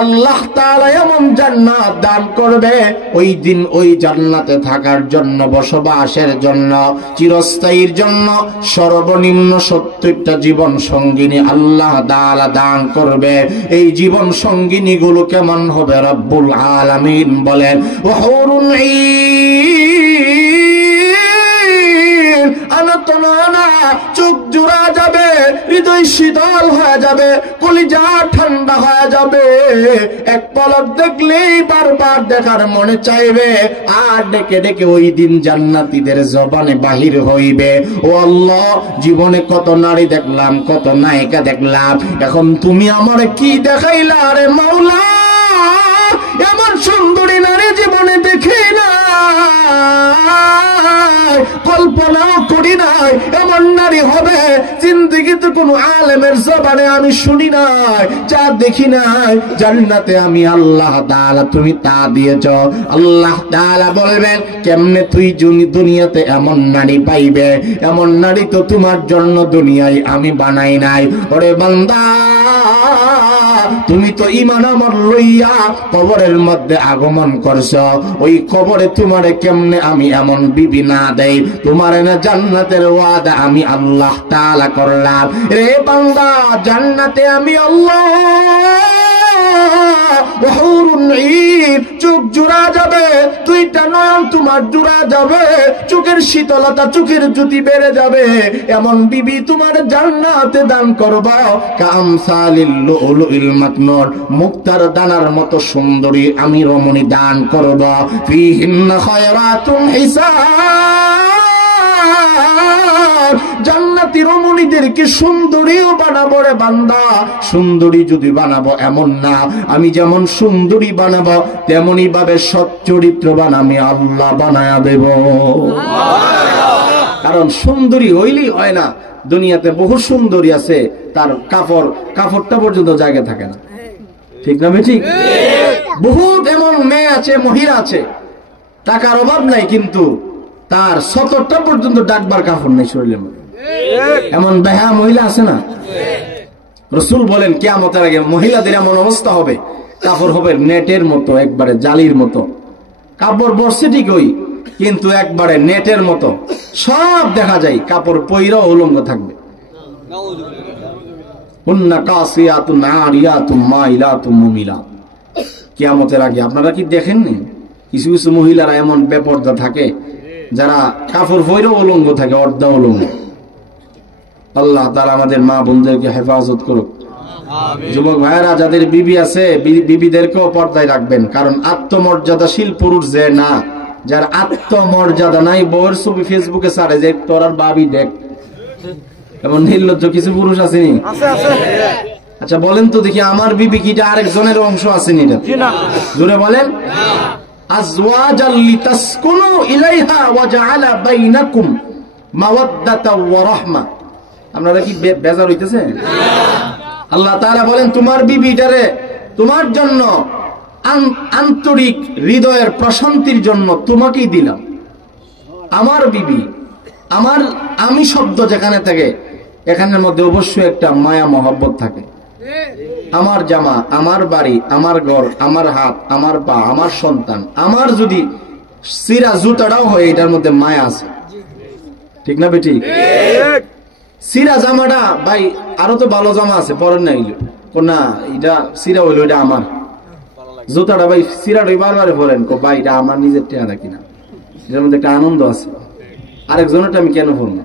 আল্লাহ তাআলা এমন জান্নাত দান করবে, ওই দিন ওই জান্নাতে থাকার জন্য, বসবাসের জন্য, চিরস্থায়ীর জন্য সর্বনিম্ন 70টা জীবন সঙ্গিনী আল্লাহ তাআলা দান করবে। এই জীবন সঙ্গিনী গুলো কেমন হবে? রব্বুল আলামিন বলেন, ওয়াহুরুন ঈন আনত না, চোখ জোড়া যাবে, হৃদয় শীতল হয়ে যাবে, কলিজা ঠান্ডা হয়ে যাবে। এক পলক দেখলেই বারবার দেখার মনে চাইবে। আর ডেকে ডেকে ওই দিন জান্নাতীদের জবানে বাহির হইবে, ও আল্লাহ, জীবনে কত নারী দেখলাম, কত নায়িকা দেখলাম, এখন তুমি আমারে কি দেখাইলা রে মাওলা? এমন সুন্দরী নারী জীবনে দেখি না, কল্পনাও করি নাই এমন নারী হবে। জিন্দেগিতে কোনো আলেমের জবানে আমি শুনি নাই, যা দেখি নাই। জান্নাতে আমি আল্লাহ তাআলা তুমি তা দিয়েছ। আল্লাহ তাআলা বলবেন, কেমনে তুই দুনিয়াতে এমন নারী পাইবে? এমন নারী তো তোমার জন্য দুনিয়ায় আমি বানাই নাই। ওরে বান্দা, তুমি তো ঈমান আমল লইয়া কবরের মধ্যে আগমন করছ, ওই কবরে তোমারে কেমনে আমি এমন বিবি না দেই? তোমার না জান্নাতের ওয়াদা আমি আল্লাহ তাআলা করলাম। রে বান্দা, জান্নাতে আমি আল্লাহ চোখ জোড়া যাবে, দুইটা নয়ন তোমার জোড়া যাবে, চোখের শীতলতা, চোখের জ্যোতি বেড়ে যাবে। এমন বিবি তোমার জান্নাতে দান করবা, কামসালিল লুলুল মাকনুন, মুক্তার দানার মতো সুন্দরী আমি রমণী দান করব। ফিহিন্না খায়রাতুন হিসাব, জান্নাতি রমণীদেরকে সুন্দরীও বানাবো রে বান্দা। সুন্দরী যদি বানাবো এমন না, আমি যেমন সুন্দরী বানাবো তেমনি ভাবে সৎ চরিত্রবান আমি আল্লাহ বানায়া দেব। কারণ সুন্দরী হইলেই হয় না, দুনিয়াতে বহু সুন্দরী আছে, তার কাপড়টা পর্যন্ত জায়গা থাকে না। ঠিক না ঠিক? বহুত এমন মেয়ে আছে, মহিলা আছে, টাকার অভাব নাই, কিন্তু তার সতরটা পর্যন্ত ডাকবার কাপড় নেই শরীরের মধ্যে। এমন বেহা মহিলা আছে না? রাসূল বলেন, কিয়ামতের আগে মহিলাদের এমন অবস্থা হবে, কাপড় হবে নেটের মতো, একবারে জালির মতো। কাপড় বর্ষে ঠিকই, কিন্তু একবারে নেটের মতো সব দেখা যায়, কাপড় পইরা উলঙ্গ থাকবে। কিয়ামতের আগে আপনারা কি দেখেননি? কিছু কিছু মহিলারা এমন বেপরদা থাকে, যারা কাপড় পইরা উলঙ্গ থাকে, অর্ধা উলঙ্গ। আল্লাহ তাআলা আমাদের মা বোনদেরকে হেফাজত করুক। যুবক ভাইয়েরা, যাদের বিবি আছে, বিবিদেরকেও পর্দায় রাখবেন। কারণ আত্মমর্যাদাশীল পুরুষ যে না, যার আত্মমর্যাদা নাই, বউয়ের ছবি ফেসবুকে ছাড়ে যে তোর আর বাবি দেখ, এমন নির্লজ্জ কিছু পুরুষ আসেনি? আচ্ছা বলেন তো দেখি, আমার বিবি কিটা আরেকজনের অংশ আসেনি? এটা জোরে বলেন। আজওয়াজাল লিতাসকুনু ইলাইহা ওয়া জাআলা বাইনাকুম মাওয়াদ্দাতা ওয়া রাহমা। আপনারা কি বেজার হইতেছে? আল্লাহ তাআলা বলেন, তোমার বিবিটারে তোমার জন্য আন্তরিক হৃদয়ের প্রশান্তির জন্য তোমাকেই দিলাম। আমার বিবি, আমি শব্দ যেখানে থাকে, এখানের মধ্যে অবশ্যই একটা মায়া মহব্বত থাকে। আমার জামা, আমার বাড়ি, আমার ঘর, আমার হাত, আমার পা, আমার সন্তান, আমার যদি সিরা জুতাটাও হয়, এটার মধ্যে মায়া আছে। ঠিক না বেটি? সিরা জামাটা ভাই আরো তো ভালো জামা আছে, পরেন না, না এটা সিরা হইলো, এটা আমার। জুতাটা ভাই সিরাটাই বারবারে পরেন, ভাই এটা আমার নিজের টেহারা কিনা, এটার মধ্যে একটা আনন্দ আছে, আরেকজনেরটা আমি কেন পড়বো?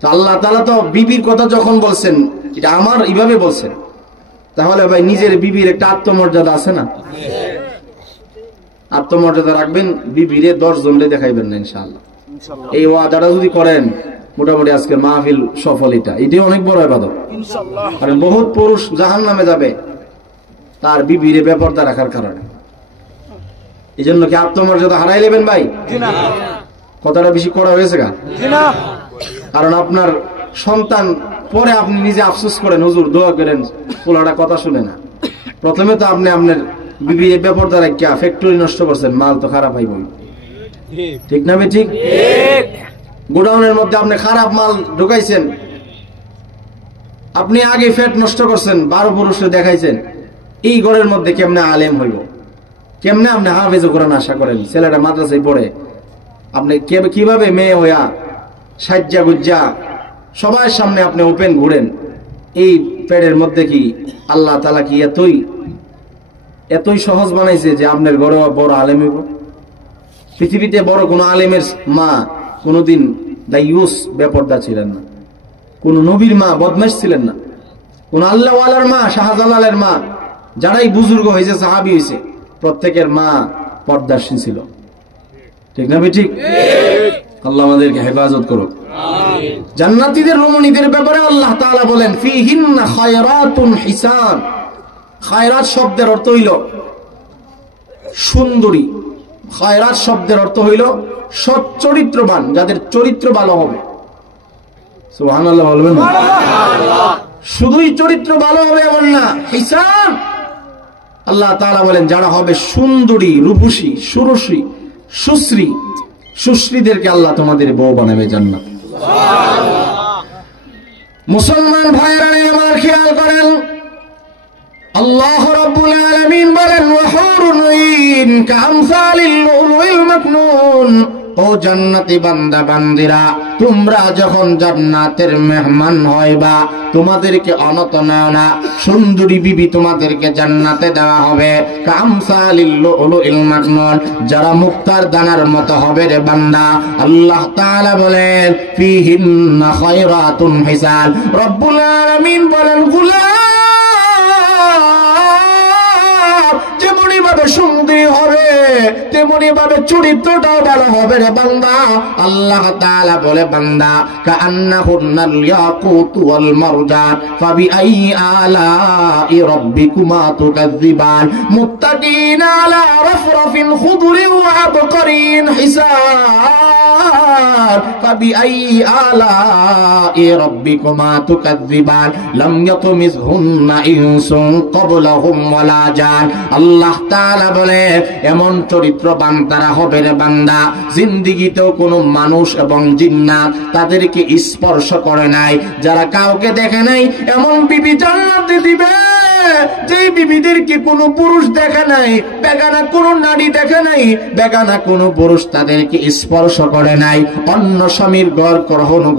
তো আল্লাহ তাআলা তো বিবির কথা যখন বলছেন, এটা আমার এইভাবে বলছেন, তাহলে ভাই নিজের বিবির একটা আত্মমর্যাদা আছে না? আত্মমর্যাদা রাখবেন, বিবিরে 10 জনরে দেখাইবেন না ইনশাআল্লাহ। এই ওয়াদাটা যদি করেন, মোটামুটি আজকের মাহফিল সফল। এটাই অনেক বড় ইবাদত ইনশাআল্লাহ। কারণ বহুত পুরুষ জাহান্নামে যাবে তার বিবিরে বেপরদা রাখার কারণে। এই জন্য কি আত্মমর্যাদা হারাই নেবেন ভাই? কথাটা বেশি করা হয়েছে গা? কারণ আপনার সন্তান পরে আপনি নিজে আফসোস করেন, হুজুর দোয়া করেন, পোলাটা কথা শুনে না। প্রথমে তো আপনি আপনার বিবি বেপরদা রাখিয়া ফ্যাক্টরি নষ্ট করছেন, মাল তো খারাপ হইব। ঠিক না? ঠিক। গোডাউনের মধ্যে আপনি খারাপ মাল ঢুকাইছেন, আপনি আগে ফ্যাট নষ্ট করছেন, 12 পুরুষে দেখাইছেন। এই ঘরের মধ্যে কেমনে আলেম হইব? কেমনে আপনি হাফেজ কোরআন আশা করেন? ছেলেটা মাদ্রাসায় পড়ে, আপনি কিভাবে মেয়ে হইয়া সাজ্জা গুজ্জা সবার সামনে আপনি ওপেন ঘুরেন? এই পেটের মধ্যে কি আল্লাহ তাআলা কি এতই সহজ বানাইছে যে আপনার ঘরে বড় আলেম হইব? পৃথিবীতে বড় কোন আলেমের মা কোনদিন দাইয়ুস বেপরদা ছিলেন না, কোন নবীর মা বদমাশ ছিলেন না, কোন আল্লাহওয়ালার মা, শাহজালালের মা, যারাই বুজুর্গ হয়েছে, সাহাবী হয়েছে, প্রত্যেকের মা পর্দাশীল ছিল। ঠিক না ঠিক? আল্লাহ আমাদেরকে হেফাজত করুক। জান্নাতীদের রমণীদের ব্যাপারে আল্লাহ তাআলা বলেন ফিহিন্না খায়রাতুন হিসান। খায়রাত শব্দের অর্থ হইল সুন্দরী। খায়রাত শব্দের অর্থ হইল সৎ চরিত্রবান, যাদের চরিত্র ভালো হবে। সুবহানাল্লাহ বলবেন না? শুধুই চরিত্র ভালো হবে এমন না, হিসান। আল্লাহ তাআলা বলেন যারা হবে সুন্দরী, রূপসী, সুরসী, সুশ্রী, সুশ্রীদেরকে আল্লাহ তোমাদের বউ বানাবে জান্নাত। মুসলমান ভাইরা আমার খেয়াল করেন, আল্লাহ রাব্বুল আলামিন বলেন ওয়াহুরুন ঈন কামসালিল লুলুইল মাকনুন। ও জান্নাতি বান্দা বান্দিরা, তোমরা যখন জান্নাতের মেহমান হইবা, তোমাদেরকে অনত না সুন্দরী বিবি তোমাদেরকে জান্নাতে দেওয়া হবে। কামসালিল লুলুইল মাকনুন, যারা মুক্তার দানার মতো হবে রে বান্দা। আল্লাহ তাআলা বলেন ফিহিন্না খায়রাতুন হিসান। রব্বুল আলামিন বলেন যেমনি ভাবে সুন্দরী হবে তেমনি ভাবে চরিত্রটাও ভালো হবে রে বান্দা। আল্লাহ তাআলা বলে বান্দা কাআন্নাহুন্নাল ইয়াকুত ওয়াল মারজান ফাবিআইয়ি আলাই রাব্বিকুমা তুকাযযিবান মুত্তাকিনা আলা রাফরাফিন খুদরিন ওয়া আবকারিন হিসান ফাবিআইয়ি আলাই রাব্বিকুমা তুকাযযিবান লাম ইয়াতমিসহুন্না ইনসুন ক্বাবলাহুম ওয়ালা জান। আল্লাহ তাআলা বলে এমন চরিত্রবান তারা হবে রে বান্দা, জিন্দেগিতেও কোনো মানুষ এবং জিন্নাত তাদেরকে স্পর্শ করে নাই, যারা কাউকে দেখে নাই, এমন বিবি জান্নাতে দিবে যেই বিবিদেরকে কোনো পুরুষ দেখে নাই, বেগানা কোনো নারী দেখে নাই, বেগানা কোনো পুরুষ তাদেরকে স্পর্শ করে নাই, অন্য স্বামীর ঘর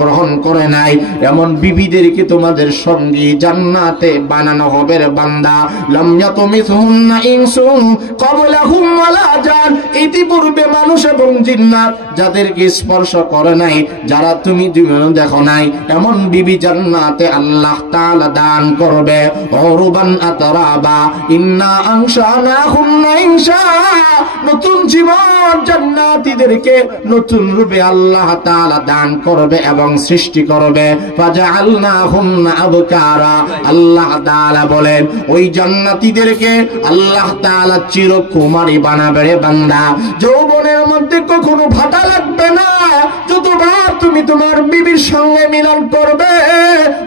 গ্রহণ করে নাই, এমন বিবিদেরকে তোমাদের সঙ্গী জান্নাতে বানানো হবে রে বান্দা। লাম ইয়াতমিসহুন্না ইনসুন ক্বাবলাহুম ওয়ালা জান, ইতিপূর্বে মানুষ এবং জিন্নাত যাদেরকে স্পর্শ করে নাই, যারা তুমি দেখো নাই, এমন বিবি জান্নাতে আল্লাহ তাআলা দান করবে। উরবান আতরাবা ইন্না আনশানাহুন্না ইনশা। নতুন জীবন জান্নাতীদেরকে নতুন রূপে আল্লাহ তাআলা দান করবে এবং সৃষ্টি করবে। ফাজআলনাহুন্না আবকারা। আল্লাহ তাআলা বলেন ওই জান্নাতীদেরকে আল্লাহ তাআলা চিরকুমারী বানাবে রে বান্দা। যৌবনের মধ্যে কখনো ভাটা লাগবে না, যতবার তুমি তোমার বিবির সঙ্গে মিলন করবে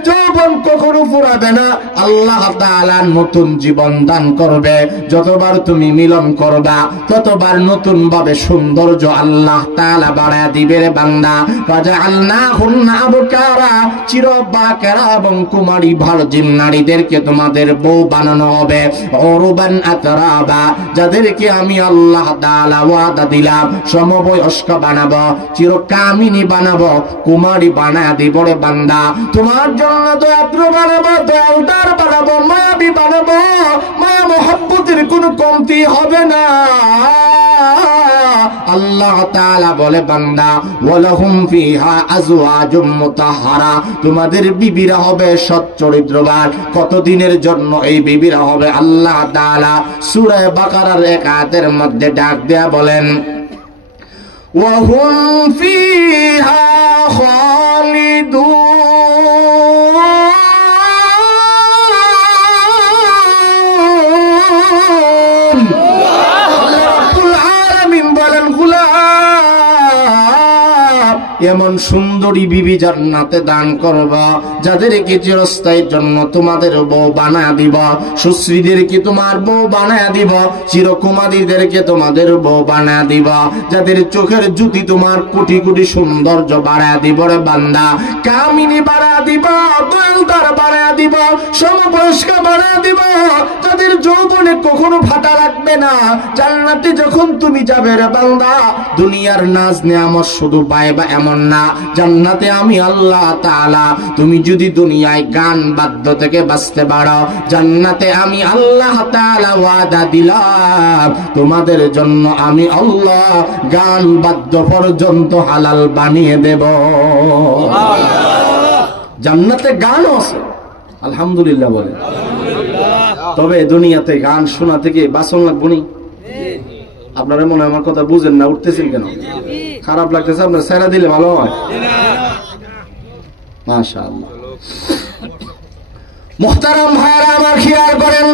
যৌবন কখনো ফুরাবে না। আল্লাহ তাআলা নতুন জীবন দান করবে, যতবার তুমি মিলন করবা ততবার নতুন ভাবে সৌন্দর্য আল্লাহ তাআলা বাড়ায় দিবে রে বান্দা। ফাজআলনাহুন্না আবকারা, চিরবাকেরা এবং কুমারী ভার্জিন নারীদেরকে তোমাদের বউ বানানো হবে। উরবান আতরাবা, যাদেরকে আমি আল্লাহ তাআলা ওয়াদা দিলাম সমবয়স্ক বানাবো, চিরকামিনী বানাবো, কুমারী বানায় দিব রে বান্দা। তোমার জন্য দয়াদ্র বানাবো, দয়ালদার বানাবো, মায়াবী বানাবো, মায়া মোহাব্বতের কোনো কমতি হবে না। আল্লাহ তাআলা বলে বান্দা ওয়ালাহুম ফিহা আজওয়াজুম মুতাহহারা, তোমাদের বিবিরা হবে সৎ চরিত্রবান। কতদিনের জন্য এই বিবিরা হবে? আল্লাহ তাআলা সূরা বাকারার এক আয়াতের মধ্যে ডাক দেয়া বলেন ওয়াহুম ফিহা খালিদুন। এমন সুন্দরী বিবি জান্নাতে দান করবা যাদেরকে চিরস্থায়ীর জন্য তোমাদের বউ বানায়া দিব, সুশ্রীদেরকে তোমার বউ বানায়া দিব, চিরকুমারীদেরকে তোমাদের বউ বানায়া দিব, যাদের চোখের জ্যোতি তোমার কোটি কোটি সৌন্দর্য বাড়ায়া দিব রে বান্দা। কামিনী বাড়ায়া দিব, দয়ালদার বাড়ায়া দিব, সমবয়স্ক বাড়ায়া দিব, যাদের যৌবনে কখনো ভাটা লাগবে না। জান্নাতে যখন তুমি যাবে রে বান্দা, দুনিয়ার নাজ নেয়ামত শুধু পাইবা এমন না, জান্নাতে আমি আল্লাহ তাআলা, তুমি যদি দুনিয়ায় গান বাদ্য থেকে বাঁচতে পারো, জান্নাতে আমি আল্লাহ তাআলা ওয়াদা দিলাম তোমাদের জন্য আমি আল্লাহ গান বাদ্য পর্যন্ত হালাল বানিয়ে দেব। জান্নাতে গানও আছে, আলহামদুলিল্লাহ বলে। তবে দুনিয়াতে গান শোনা থেকে বাঁচন লাগবো নি? আপনারা মনে হয় আমার কথা বুঝেন না, উঠতেছেন কেন? খারাপ লাগতেছে আপনার, সেরা দিলে ভালো হয়। মাশাআল্লাহ। মুহতারাম ভাইরা আমার খেয়াল করেন,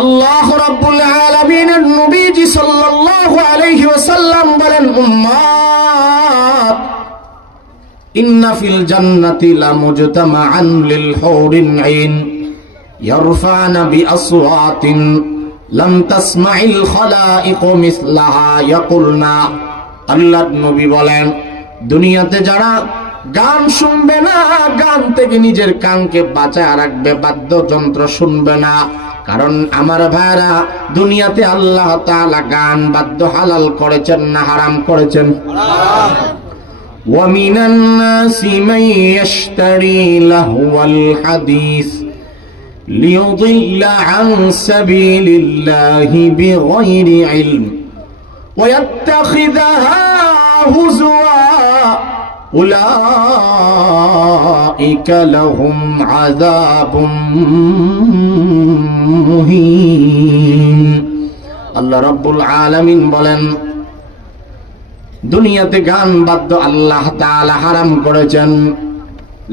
আল্লাহ রাব্বুল আলামিনের নবীজি সাল্লাল্লাহু আলাইহি ওয়াসাল্লাম বলেন, উম্মাত ইন্না ফিল জান্নাতি লামুজতামাআন লিল হুরিন আইন ইয়ারফানা বিআসওয়াতিন লাম তাসমাইল খালাইক মিসলাহা ইয়াকুলনা। আল্লাহর নবী বলেন, দুনিয়াতে যারা গান শুনবে না, গান থেকে নিজের কানকে বাঁচায় রাখবে, বাদ্যযন্ত্র শুনবে না। কারণ আমার ভাইরা, দুনিয়াতে আল্লাহ তাআলা গান বাদ্য হালাল করেছেন না হারাম করেছেন? ওয়া মিনান নাসি মান ইয়াশতারি লাহওয়াল হাদিস লিয়ুদিল্লা আন সাবিলিল্লাহি বিগাইরি ইলম ওয়া ইয়াত্তাখিযাহা হুজওয়া উলাইকা লাহুম আযাবুম মুহিন। আল্লাহ রাব্বুল আলামিন বলেন, দুনিয়াতে গান বাদ্য আল্লাহ তাআলা হারাম করেছেন।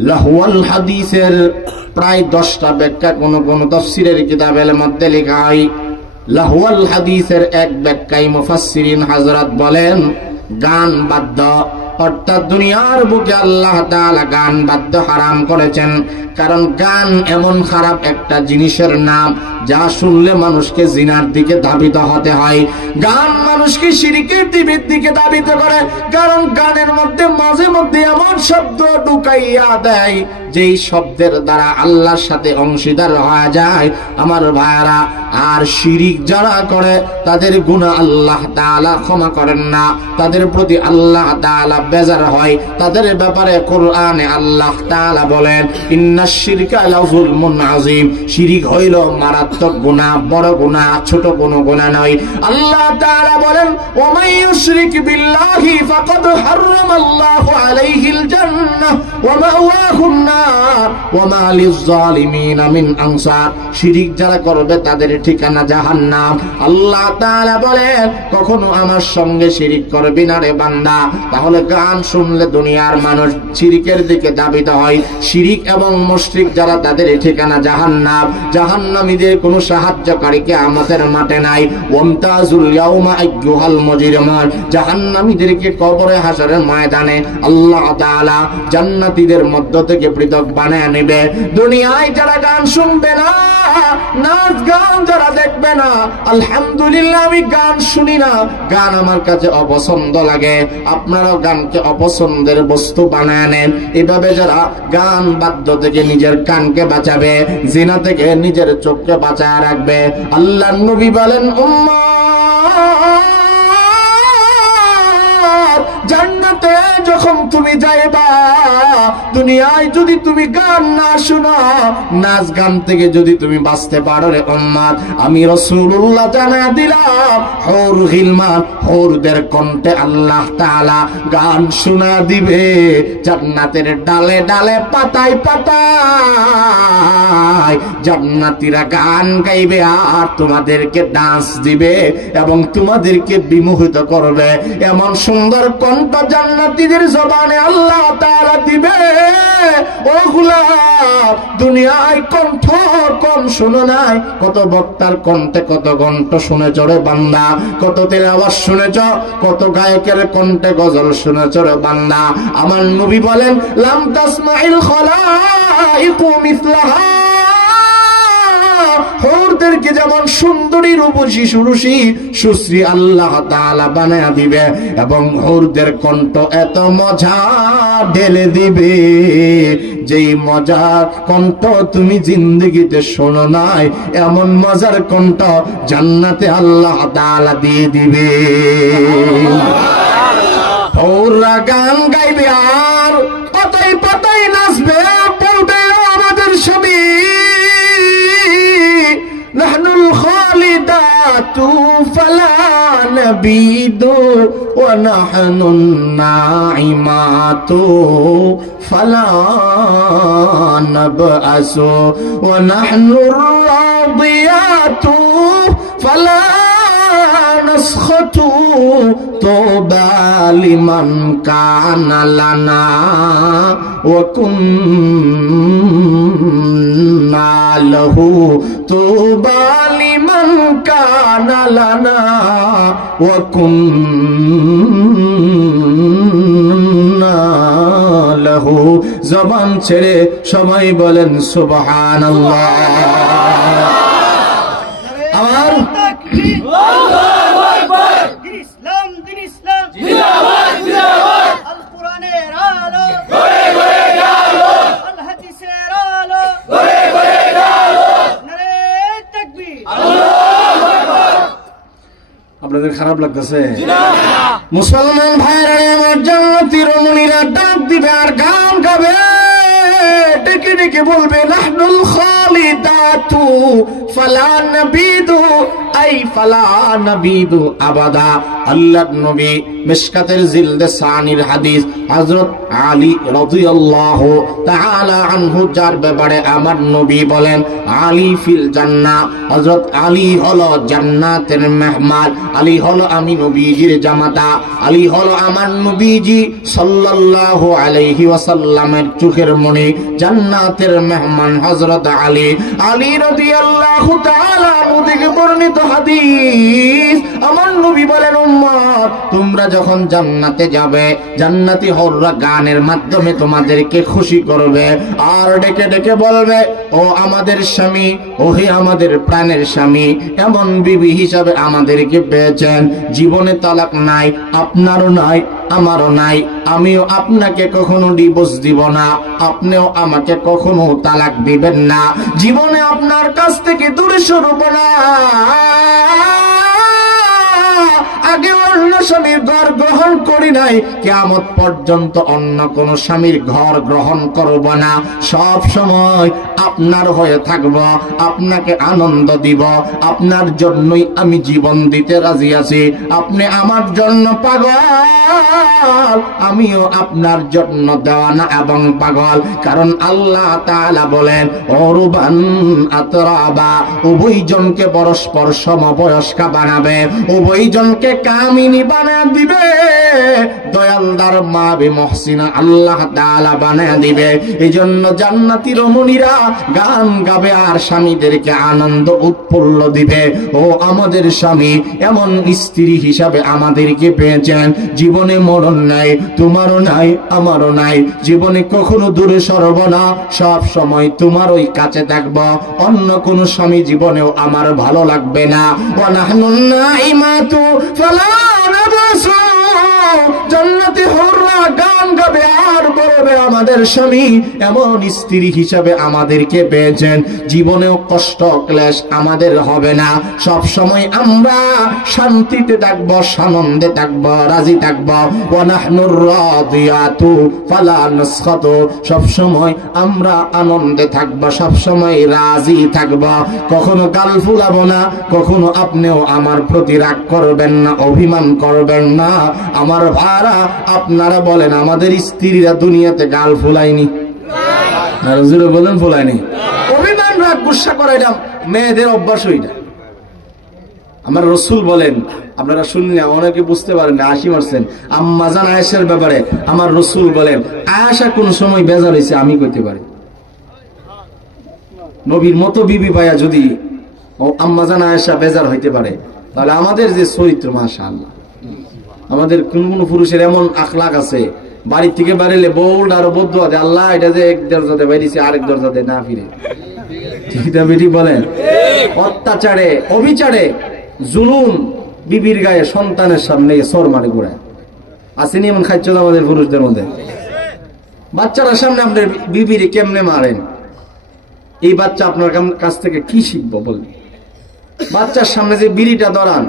লাহওয়াল হাদিসের প্রায় 10টা ব্যাখ্যা কোন কোন তাফসীরের কিতাবের মধ্যে লেখা হয়। লাহওয়াল হাদিসের এক ব্যাখ্যায় মুফাসসিরিন হযরত বলেন, গান বাদ্য অর্থাৎ দুনিয়ার বুকে আল্লাহ তাআলা গান বাদ্য হারাম করেছেন। কারণ গান এমন খারাপ একটা জিনিসের নাম, যা শুনলে মানুষকে জিনার দিকে ধাবিত হতে হয়। গান মানুষকে শিরকের দিকে ধাবিত করে। কারণ গানের মধ্যে মাঝে মধ্যে এমন শব্দ ঢুকাইয়া দেয়, যেই শব্দের দ্বারা আল্লাহর সাথে অংশীদার হয়ে যায়। আমার ভাইরা, আর শিরিক যারা করে তাদের গুনাহ আল্লাহ তাআলা ক্ষমা করেন না, তাদের প্রতি আল্লাহ তাআলা বেজার হয়। তাদের ব্যাপারে কোরআনে আল্লাহ তাআলা বলেন, ইন্নাশ শিরকা লাযুলমুন আযীম, শিরিক হইল মারাত্মক গুনাহ, বড় গুনাহ, ছোট কোনো গুনাহ নয়। আল্লাহ তাআলা বলেন, ওয়া মান ইউশরিক বিল্লাহি ফাকাদ হারামাল্লাহু আলাইহিল জান্নাহ ওয়া মাওয়াহুন নার ওয়া মা লিয-যালিমিন মিন আনসার। শিরিক যারা করবে তাদের ঠিকানা জাহান্নাম। আল্লাহ তাআলা বলেন, কখনো আমার সঙ্গে শিরিক করবি না রে বান্দা। তাহলে গান শুনলে দুনিয়ার মানুষ শিরিকের দিকে ধাবিত হয়। শিরিক এবং মুশরিক যারা, তাদের ঠিকানা জাহান্নাম। জাহান্নামীদের কোনো সাহায্যকারীকে আমাদের মাঠে নাই। ওয়ামতাজুল ইয়াউমা আইয়ুহাল মুজরিমুন, জাহান্নামীদেরকে কবরে হাসরের ময়দানে আল্লাহ তাআলা জান্নাতীদের মধ্য থেকে পৃথক বানায় নেবে। দুনিয়ায় যারা গান শুনবে না, নাচ গান যারা দেখবে না, আলহামদুলিল্লাহ আমি গান শুনি না, গান আমার কাছে অপছন্দ লাগে, আপনারাও গানকে অপছন্দের বস্তু বানায় নেন। এভাবে যারা গান বাদ্য থেকে নিজের কানকে বাঁচাবে, জিনা থেকে নিজের চোখকে বাঁচায় রাখবে, আল্লাহর নবী বলেন, উম্মাত জান্নাতে যখন তুমি যাইবা, দুনিয়ায় যদি তুমি গান না শোনো, নাচ গান থেকে যদি তুমি বাঁচতে পারো রে উম্মাত, আমি রাসূলুল্লাহ জানায়া দিলাম, হুর গিলমান, হুরদের কণ্ঠে আল্লাহ তাআলা গান শোনা দিবে। জান্নাতের ডালে ডালে পাতায় পাতায় জান্নাতীরা গান গাইবে, আর তোমাদেরকে ডান্স দিবে এবং তোমাদেরকে বিমোহিত করবে। এমন সুন্দর কণ্ঠ জান্নাতীদের জবানে আল্লাহ তাআলা দিবে। ও গোলাম, দুনিয়ায় কণ্ঠ কম শুনো নাই? কত বক্তার কণ্ঠে কত কণ্ঠ শুনেছ রে বান্দা, কত তেলাওয়াত শুনেছ, কত গায়কের কণ্ঠে গজল শুনেছ রে বান্দা। আমার নবী বলেন, লাম তাসমাইল খালাইকু মিসলাহা, হুরদেরকে যেমন সুন্দরী রূপসী সুরুষী সুশ্রী আল্লাহ তাআলা বানায়া দিবে, এবং হুরদের কণ্ঠ এত মজা ঢেলে দিবে যেই মজার কণ্ঠ তুমি জিন্দগিতে শোনো নাই, এমন মজার কণ্ঠ জান্নাতে আল্লাহ তাআলা দিয়ে দিবে। ওরা গান গাইবে আর পাতায় পাতায় নাচবে, বলবে আমাদের স্বামী নাহনুল খালিদাতু ফালা নাবিদু ওয়া নাহনুন নাইমাতু ফালা নাবআসু ওয়া নাহনুর রাদিয়াতু ফালা নাসখাতু তুবা লিমান কানা লানা ওয়া কুন্না লাহু তুবা লিমান কানা লানা ওয়া কুন্না লাহু। জবান ছেড়ে সবাই বলেন সুবহানাল্লাহ। আর আপনাদের খারাপ লাগতেছে? মুসলমান ভাইরা আমার জান্নাতি রমণীরা ডাক দিবে আর গান গাবে, ডেকে ডেকে বলবে নাহনুল খালিদাতু ফালা নাবিদু আই ফালা নাবিদু আবাদা। আল্লাহর নবী মিশকাতের জিলদে সানির হাদিস হযরত আলী রাদিয়াল্লাহু তাআলা আনহু যার ব্যাপারে আমার নবী বলেন আলী ফিল জান্নাহ, হযরত আলী হলো জান্নাতের মেহমান, আলী হলো আমি নবীজির জামাতা, আলী হলো আমার নবীজি সাল্লাল্লাহু আলাইহি ওয়াসাল্লামের চোখের মণি, জান্নাতের মেহমান হযরত আলী। আলী রাদিয়াল্লাহু তাআলা থেকে বর্ণিত হাদিস, আমার নবী বলেন উম্মত তোমরা যখন জান্নাতে যাবে, জান্নাতি হররা গানের মাধ্যমে তোমাদেরকে খুশি করবে আর ডেকে ডেকে বলবে ও আমাদের স্বামী, ওহে আমাদের প্রাণের স্বামী, এমন বিবি হিসাবে আমাদেরকে পেয়েছেন, জীবনে তালাক নাই, আপনারও নাই আমারও নাই, আমিও আপনাকে কখনো ডিভোর্স দিব না, আপনিও আমাকে কখনো তালাক দিবেন না, জীবনে আপনার কাছ থেকে দূরে সরব না, আগে অন্য স্বামীর ঘর গ্রহণ করি নাই, কিয়ামত পর্যন্ত অন্য কোন স্বামীর ঘর গ্রহণ করব না, সব সময় আপনার হয়ে থাকব, আপনাকে আনন্দ দিব, আপনার জন্যই আমি জীবন দিতে রাজি আছি, আপনি আমার জন্য পাগল, আমিও আপনার জন্য দেওয়ানা এবং পাগল। কারণ আল্লাহ তাআলা বলেন ওরুবান আতরাবা, উভয়জনকে পরস্পর সমবয়স্কা বানাবে, উভয়জনকে কামিনী বানিয়ে দিবে, দয়ালদার মা বে মুহসিনা আল্লাহ তাআলা বানিয়ে দিবে। এইজন্য জান্নাতি রমণীরা গান গাবে আর স্বামীদেরকে আনন্দ উৎফুল্ল দিবে, ও আমাদের স্বামী এমন স্ত্রী হিসাবে আমাদেরকে পেয়েছেন, জীবনে মরণ নাই, তোমারও নাই আমারও নাই, জীবনে কখনো দূরে সরব না, সব সময় তোমার ওই কাছে থাকবো, অন্য কোন স্বামী জীবনেও আমার ভালো লাগবে না। ওয়া নাহনুন নাইমাতু ফালা নাবসু, জান্নাতি হুররা গান গাবে আর বলবে আমাদের স্বামী এমন স্ত্রী হিসাবে আমাদেরকে পেয়েছেন, জীবনেও কষ্ট ক্লেশ আমাদের হবে না, সব সময় আমরা শান্তিতে থাকবো, সানন্দে থাকবো, রাজি থাকবো। ওয়া নাহনুর রাদিয়াতু ফালা নাসখাতু, সব সময় আমরা আনন্দে থাকবো, সব সময় রাজি থাকবো, কখনো গাল ফুলাবো না, কখনো আপনিও আমার প্রতি রাগ করবেন না, অভিমান করবেন না। আমার ভাড়া আপনারা বলেন আমাদের স্ত্রীরা দুনিয়াতে গাল ফুলায়নি, আর হুজুরে বলেন ফুলায়নি, অভিমান রাগ গুসা করা এটা মেয়েদের অভ্যাস। ওইটা আমার রাসূল বলেন, আপনারা শুনলে অনেকে বুঝতে পারেন না, 80% আম্মা জান আয়েশার ব্যাপারে আমার রাসূল বলেন আয়েশা কোন সময় বেজার হইছে আমি কইতে পারি। নবীর মতো বিবি পায়া যদি আম্মা জান আয়েশা বেজার হইতে পারে, তাহলে আমাদের যে চরিত্র মাশাআল্লাহ, আমাদের কোন কোন পুরুষের এমন আখলাক আছে, বাড়ি থেকে বাড়িলে বউল আর বদুয়া দে, আল্লাহ এটা যে এক দরজাতে বাইরেছে আরেক দরজাতে না ফিরে, ঠিক না বেটি বলেন? অত্যাচারে অবিচারে জুলুম বিবির গায়ে সন্তানের সামনে সর মারে ঘুরায়, আসেনি এমন খাচ্ছ আমাদের পুরুষদের মধ্যে? বাচ্চারা সামনে আপনার বিবিরে কেমনে মারেন, এই বাচ্চা আপনার কাছ থেকে কি শিখবো বলেন? বাচ্চার সামনে যে বিড়িটা ধরান,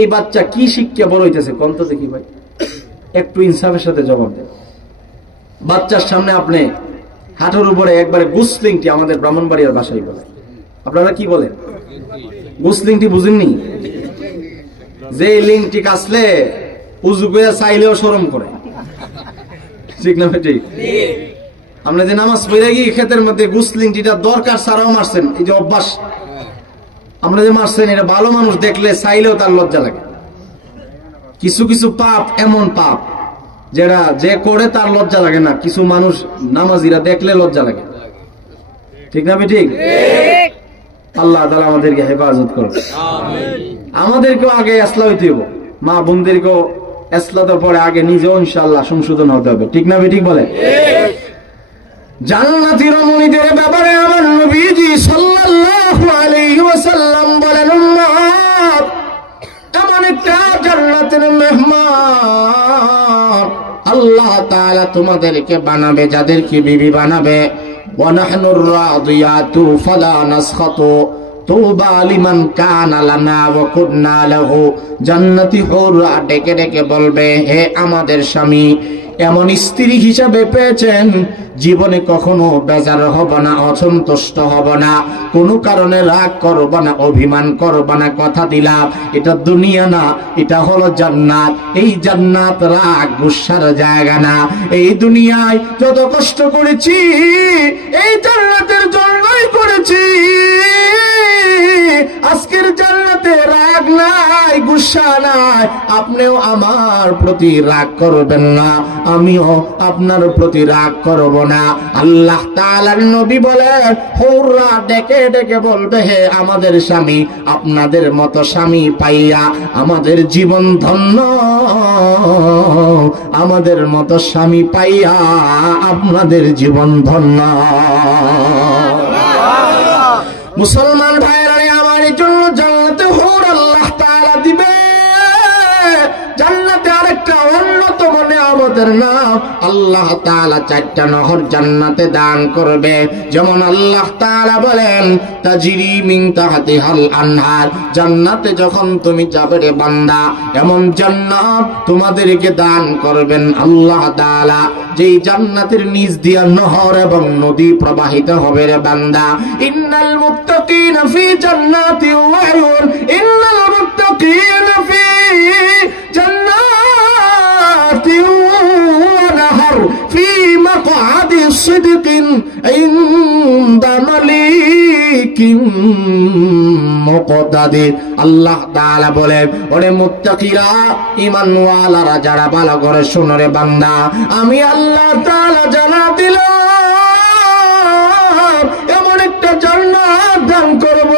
এই বাচ্চা কি শিক্ষা বড় হইতেছে কোন তো দেখি ভাই, একটু ইনসাফের সাথে জবাব দেন। বাচ্চার সামনে আপনি হাঁটুর উপরে একবারে গুসলিংটি, আমাদের ব্রাহ্মণবাড়িয়ার ভাষায় বলে, আপনারা কি বলেন? গুসলিংটি বুঝেননি? যে লিংটি কাছলে উজু করে চাইলেও শরম করে, ঠিক না ঠিক? আমরা যে নামাজ পড়ে গিয়ে ক্ষেতের মধ্যে গুসলিংটিটা দরকার ছাড়াও মারছেন, এই যে অভ্যাস আমরা যে মারছেন, এটা ভালো মানুষ দেখলে চাইলেও তার লজ্জা লাগে। কিছু কিছু পাপ এমন পাপ যেটা যে করে তার লজ্জা লাগে না, কিছু মানুষ নামাজিরা দেখলে লজ্জা লাগে, ঠিক না ঠিক? আল্লাহ তাআলা আমাদেরকে হেফাজত করুন। আমাদেরকেও আগে ইসলাম হইতে হবে, মা বোনদেরকেও ইসলাতে পরে আগে নিজেও ইনশাআল্লাহ সংশোধন হতে হবে, ঠিক না ঠিক বলে? জান্নাতি রমণীদের ব্যাপারে আমার নবীজি সাল্লাল্লাহু আলাইহি ওয়াসাল্লাম বলেন, উম্মত এমন একটা জান্নাতের মেহমান আল্লাহ তাআলা তোমাদেরকে বানাবে, যাদেরকে বিবি বানাবে। ওয়া নাহনুর রাদিয়াতু ফালা নাসখাতু তুবা লিমান কানা লানা ওয়া কুননা লাহু। জান্নাতি হুররা ডেকে ডেকে বলবে, হে আমাদের স্বামী, এমন স্ত্রী হিসাবে পেয়েছেন, জীবনে কখনো বেজার হব না, অসন্তুষ্ট হব না, কোনো কারণে রাগ করব না, অভিমান করব না, কথা দিলাম। এটা দুনিয়া না, এটা হলো জান্নাত। এই জান্নাত রাগ গুসার জায়গা না। এই দুনিয়ায় যত কষ্ট করেছি এই জান্নাতের জন্যই করেছি। আজকের জান্নাতে রাগ নাই, গুসা নাই। আপনিও আমার প্রতি রাগ করবেন না, আমিও আপনার প্রতি রাগ করব না। আল্লাহ তাআলার নবী বলেন, হুররা ডেকে ডেকে বলবে, হে আমাদের স্বামী, আপনাদের মতো স্বামী পাইয়া আমাদের জীবন ধন্য, আমাদের মতো স্বামী পাইয়া আপনাদের জীবন ধন্য। মুসলমান ভাইরা, আমার জন্য জান্নাতে হুর আল্লাহ তাআলা দিবে। জান্নাতে আরেকটা অন্যতম নিয়ামতের নাম, আল্লাহ তাআলা 4টা নহর জান্নাতে দান করবে। যেমন আল্লাহ তাআলা বলেন, তাজরি মিন তাহতিহাল আনহার। জান্নাতে যখন তুমি যাবে রে বান্দা, এমন জান্নাত তোমাদেরকে দান করবেন আল্লাহ তাআলা, যেই জান্নাতের নিচ দিয়া নহর এবং নদী প্রবাহিত হবে রে বান্দা। ইন্নাল মুত্তাকিনা ফি জান্নাতি ওয়া উয়ুন, ইন্নাল মুত্তাকিনা ফি জান্নাতি ওয়া নাহর ফি মাকআদি সিদকিন ইনদা মালিকিন মুকতাদির। আল্লাহ তাআলা বলেন, ওরে মুত্তাকিরা, ঈমানওয়ালারা যারা ভালো করে শোনো রে বান্দা, আমি আল্লাহ তাআলা জানা দিলাম এমন একটা জান্নাত দান করব,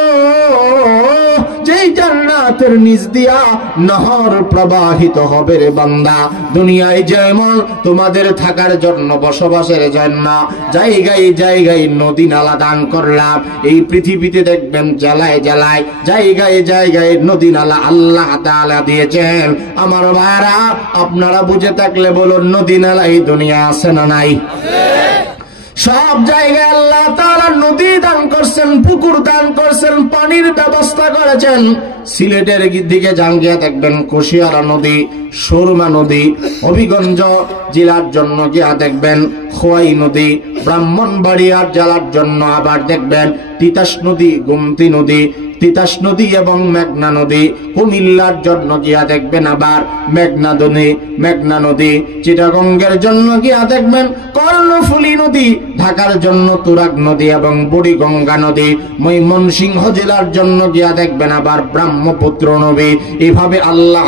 যেই জান্নাতের নিচ দিয়া নহর প্রবাহিত হবে রে বান্দা। দুনিয়ায় যেমন তোমাদের থাকার জন্য, বসবাসের জন্য জায়গায় জায়গায় নদী নালা দান করলাম, এই পৃথিবীতে দেখবেন জেলায় জেলায় জায়গায় জায়গায় নদী নালা আল্লাহ তাআলা দিয়েছেন। আমার ভাইরা, আপনারা বুঝে থাকলে বলুন, নদী নালা এই দুনিয়া আছে না নাই? সব জায়গায় আল্লাহ তাআলা নদী দান করছেন, পুকুর দান করছেন, পানির ব্যবস্থা করেছেন। সিলেটের দিকে যান গিয়ে দেখবেন কুশিয়ারা নদী, সুরমা নদী। হবিগঞ্জ জেলার জন্য গিয়া দেখবেন খোয়াই নদী। ব্রাহ্মণবাড়িয়ার জেলার জন্য আবার দেখবেন তিতাস নদী, গোমতী নদী, তিতাস নদী এবং মেঘনা নদী। কুমিল্লার জন্য গিয়া দেখবেন আবার মেঘনা নদী। চিটাগঙ্গের জন্য গিয়া দেখবেন কর্ণফুলী নদী। ঢাকার জন্য তুরাগ নদী এবং বুড়িগঙ্গা নদী। ময়মনসিংহ জেলার জন্য গিয়া দেখবেন আবার ব্রহ্মপুত্র নদী। এভাবে আল্লাহ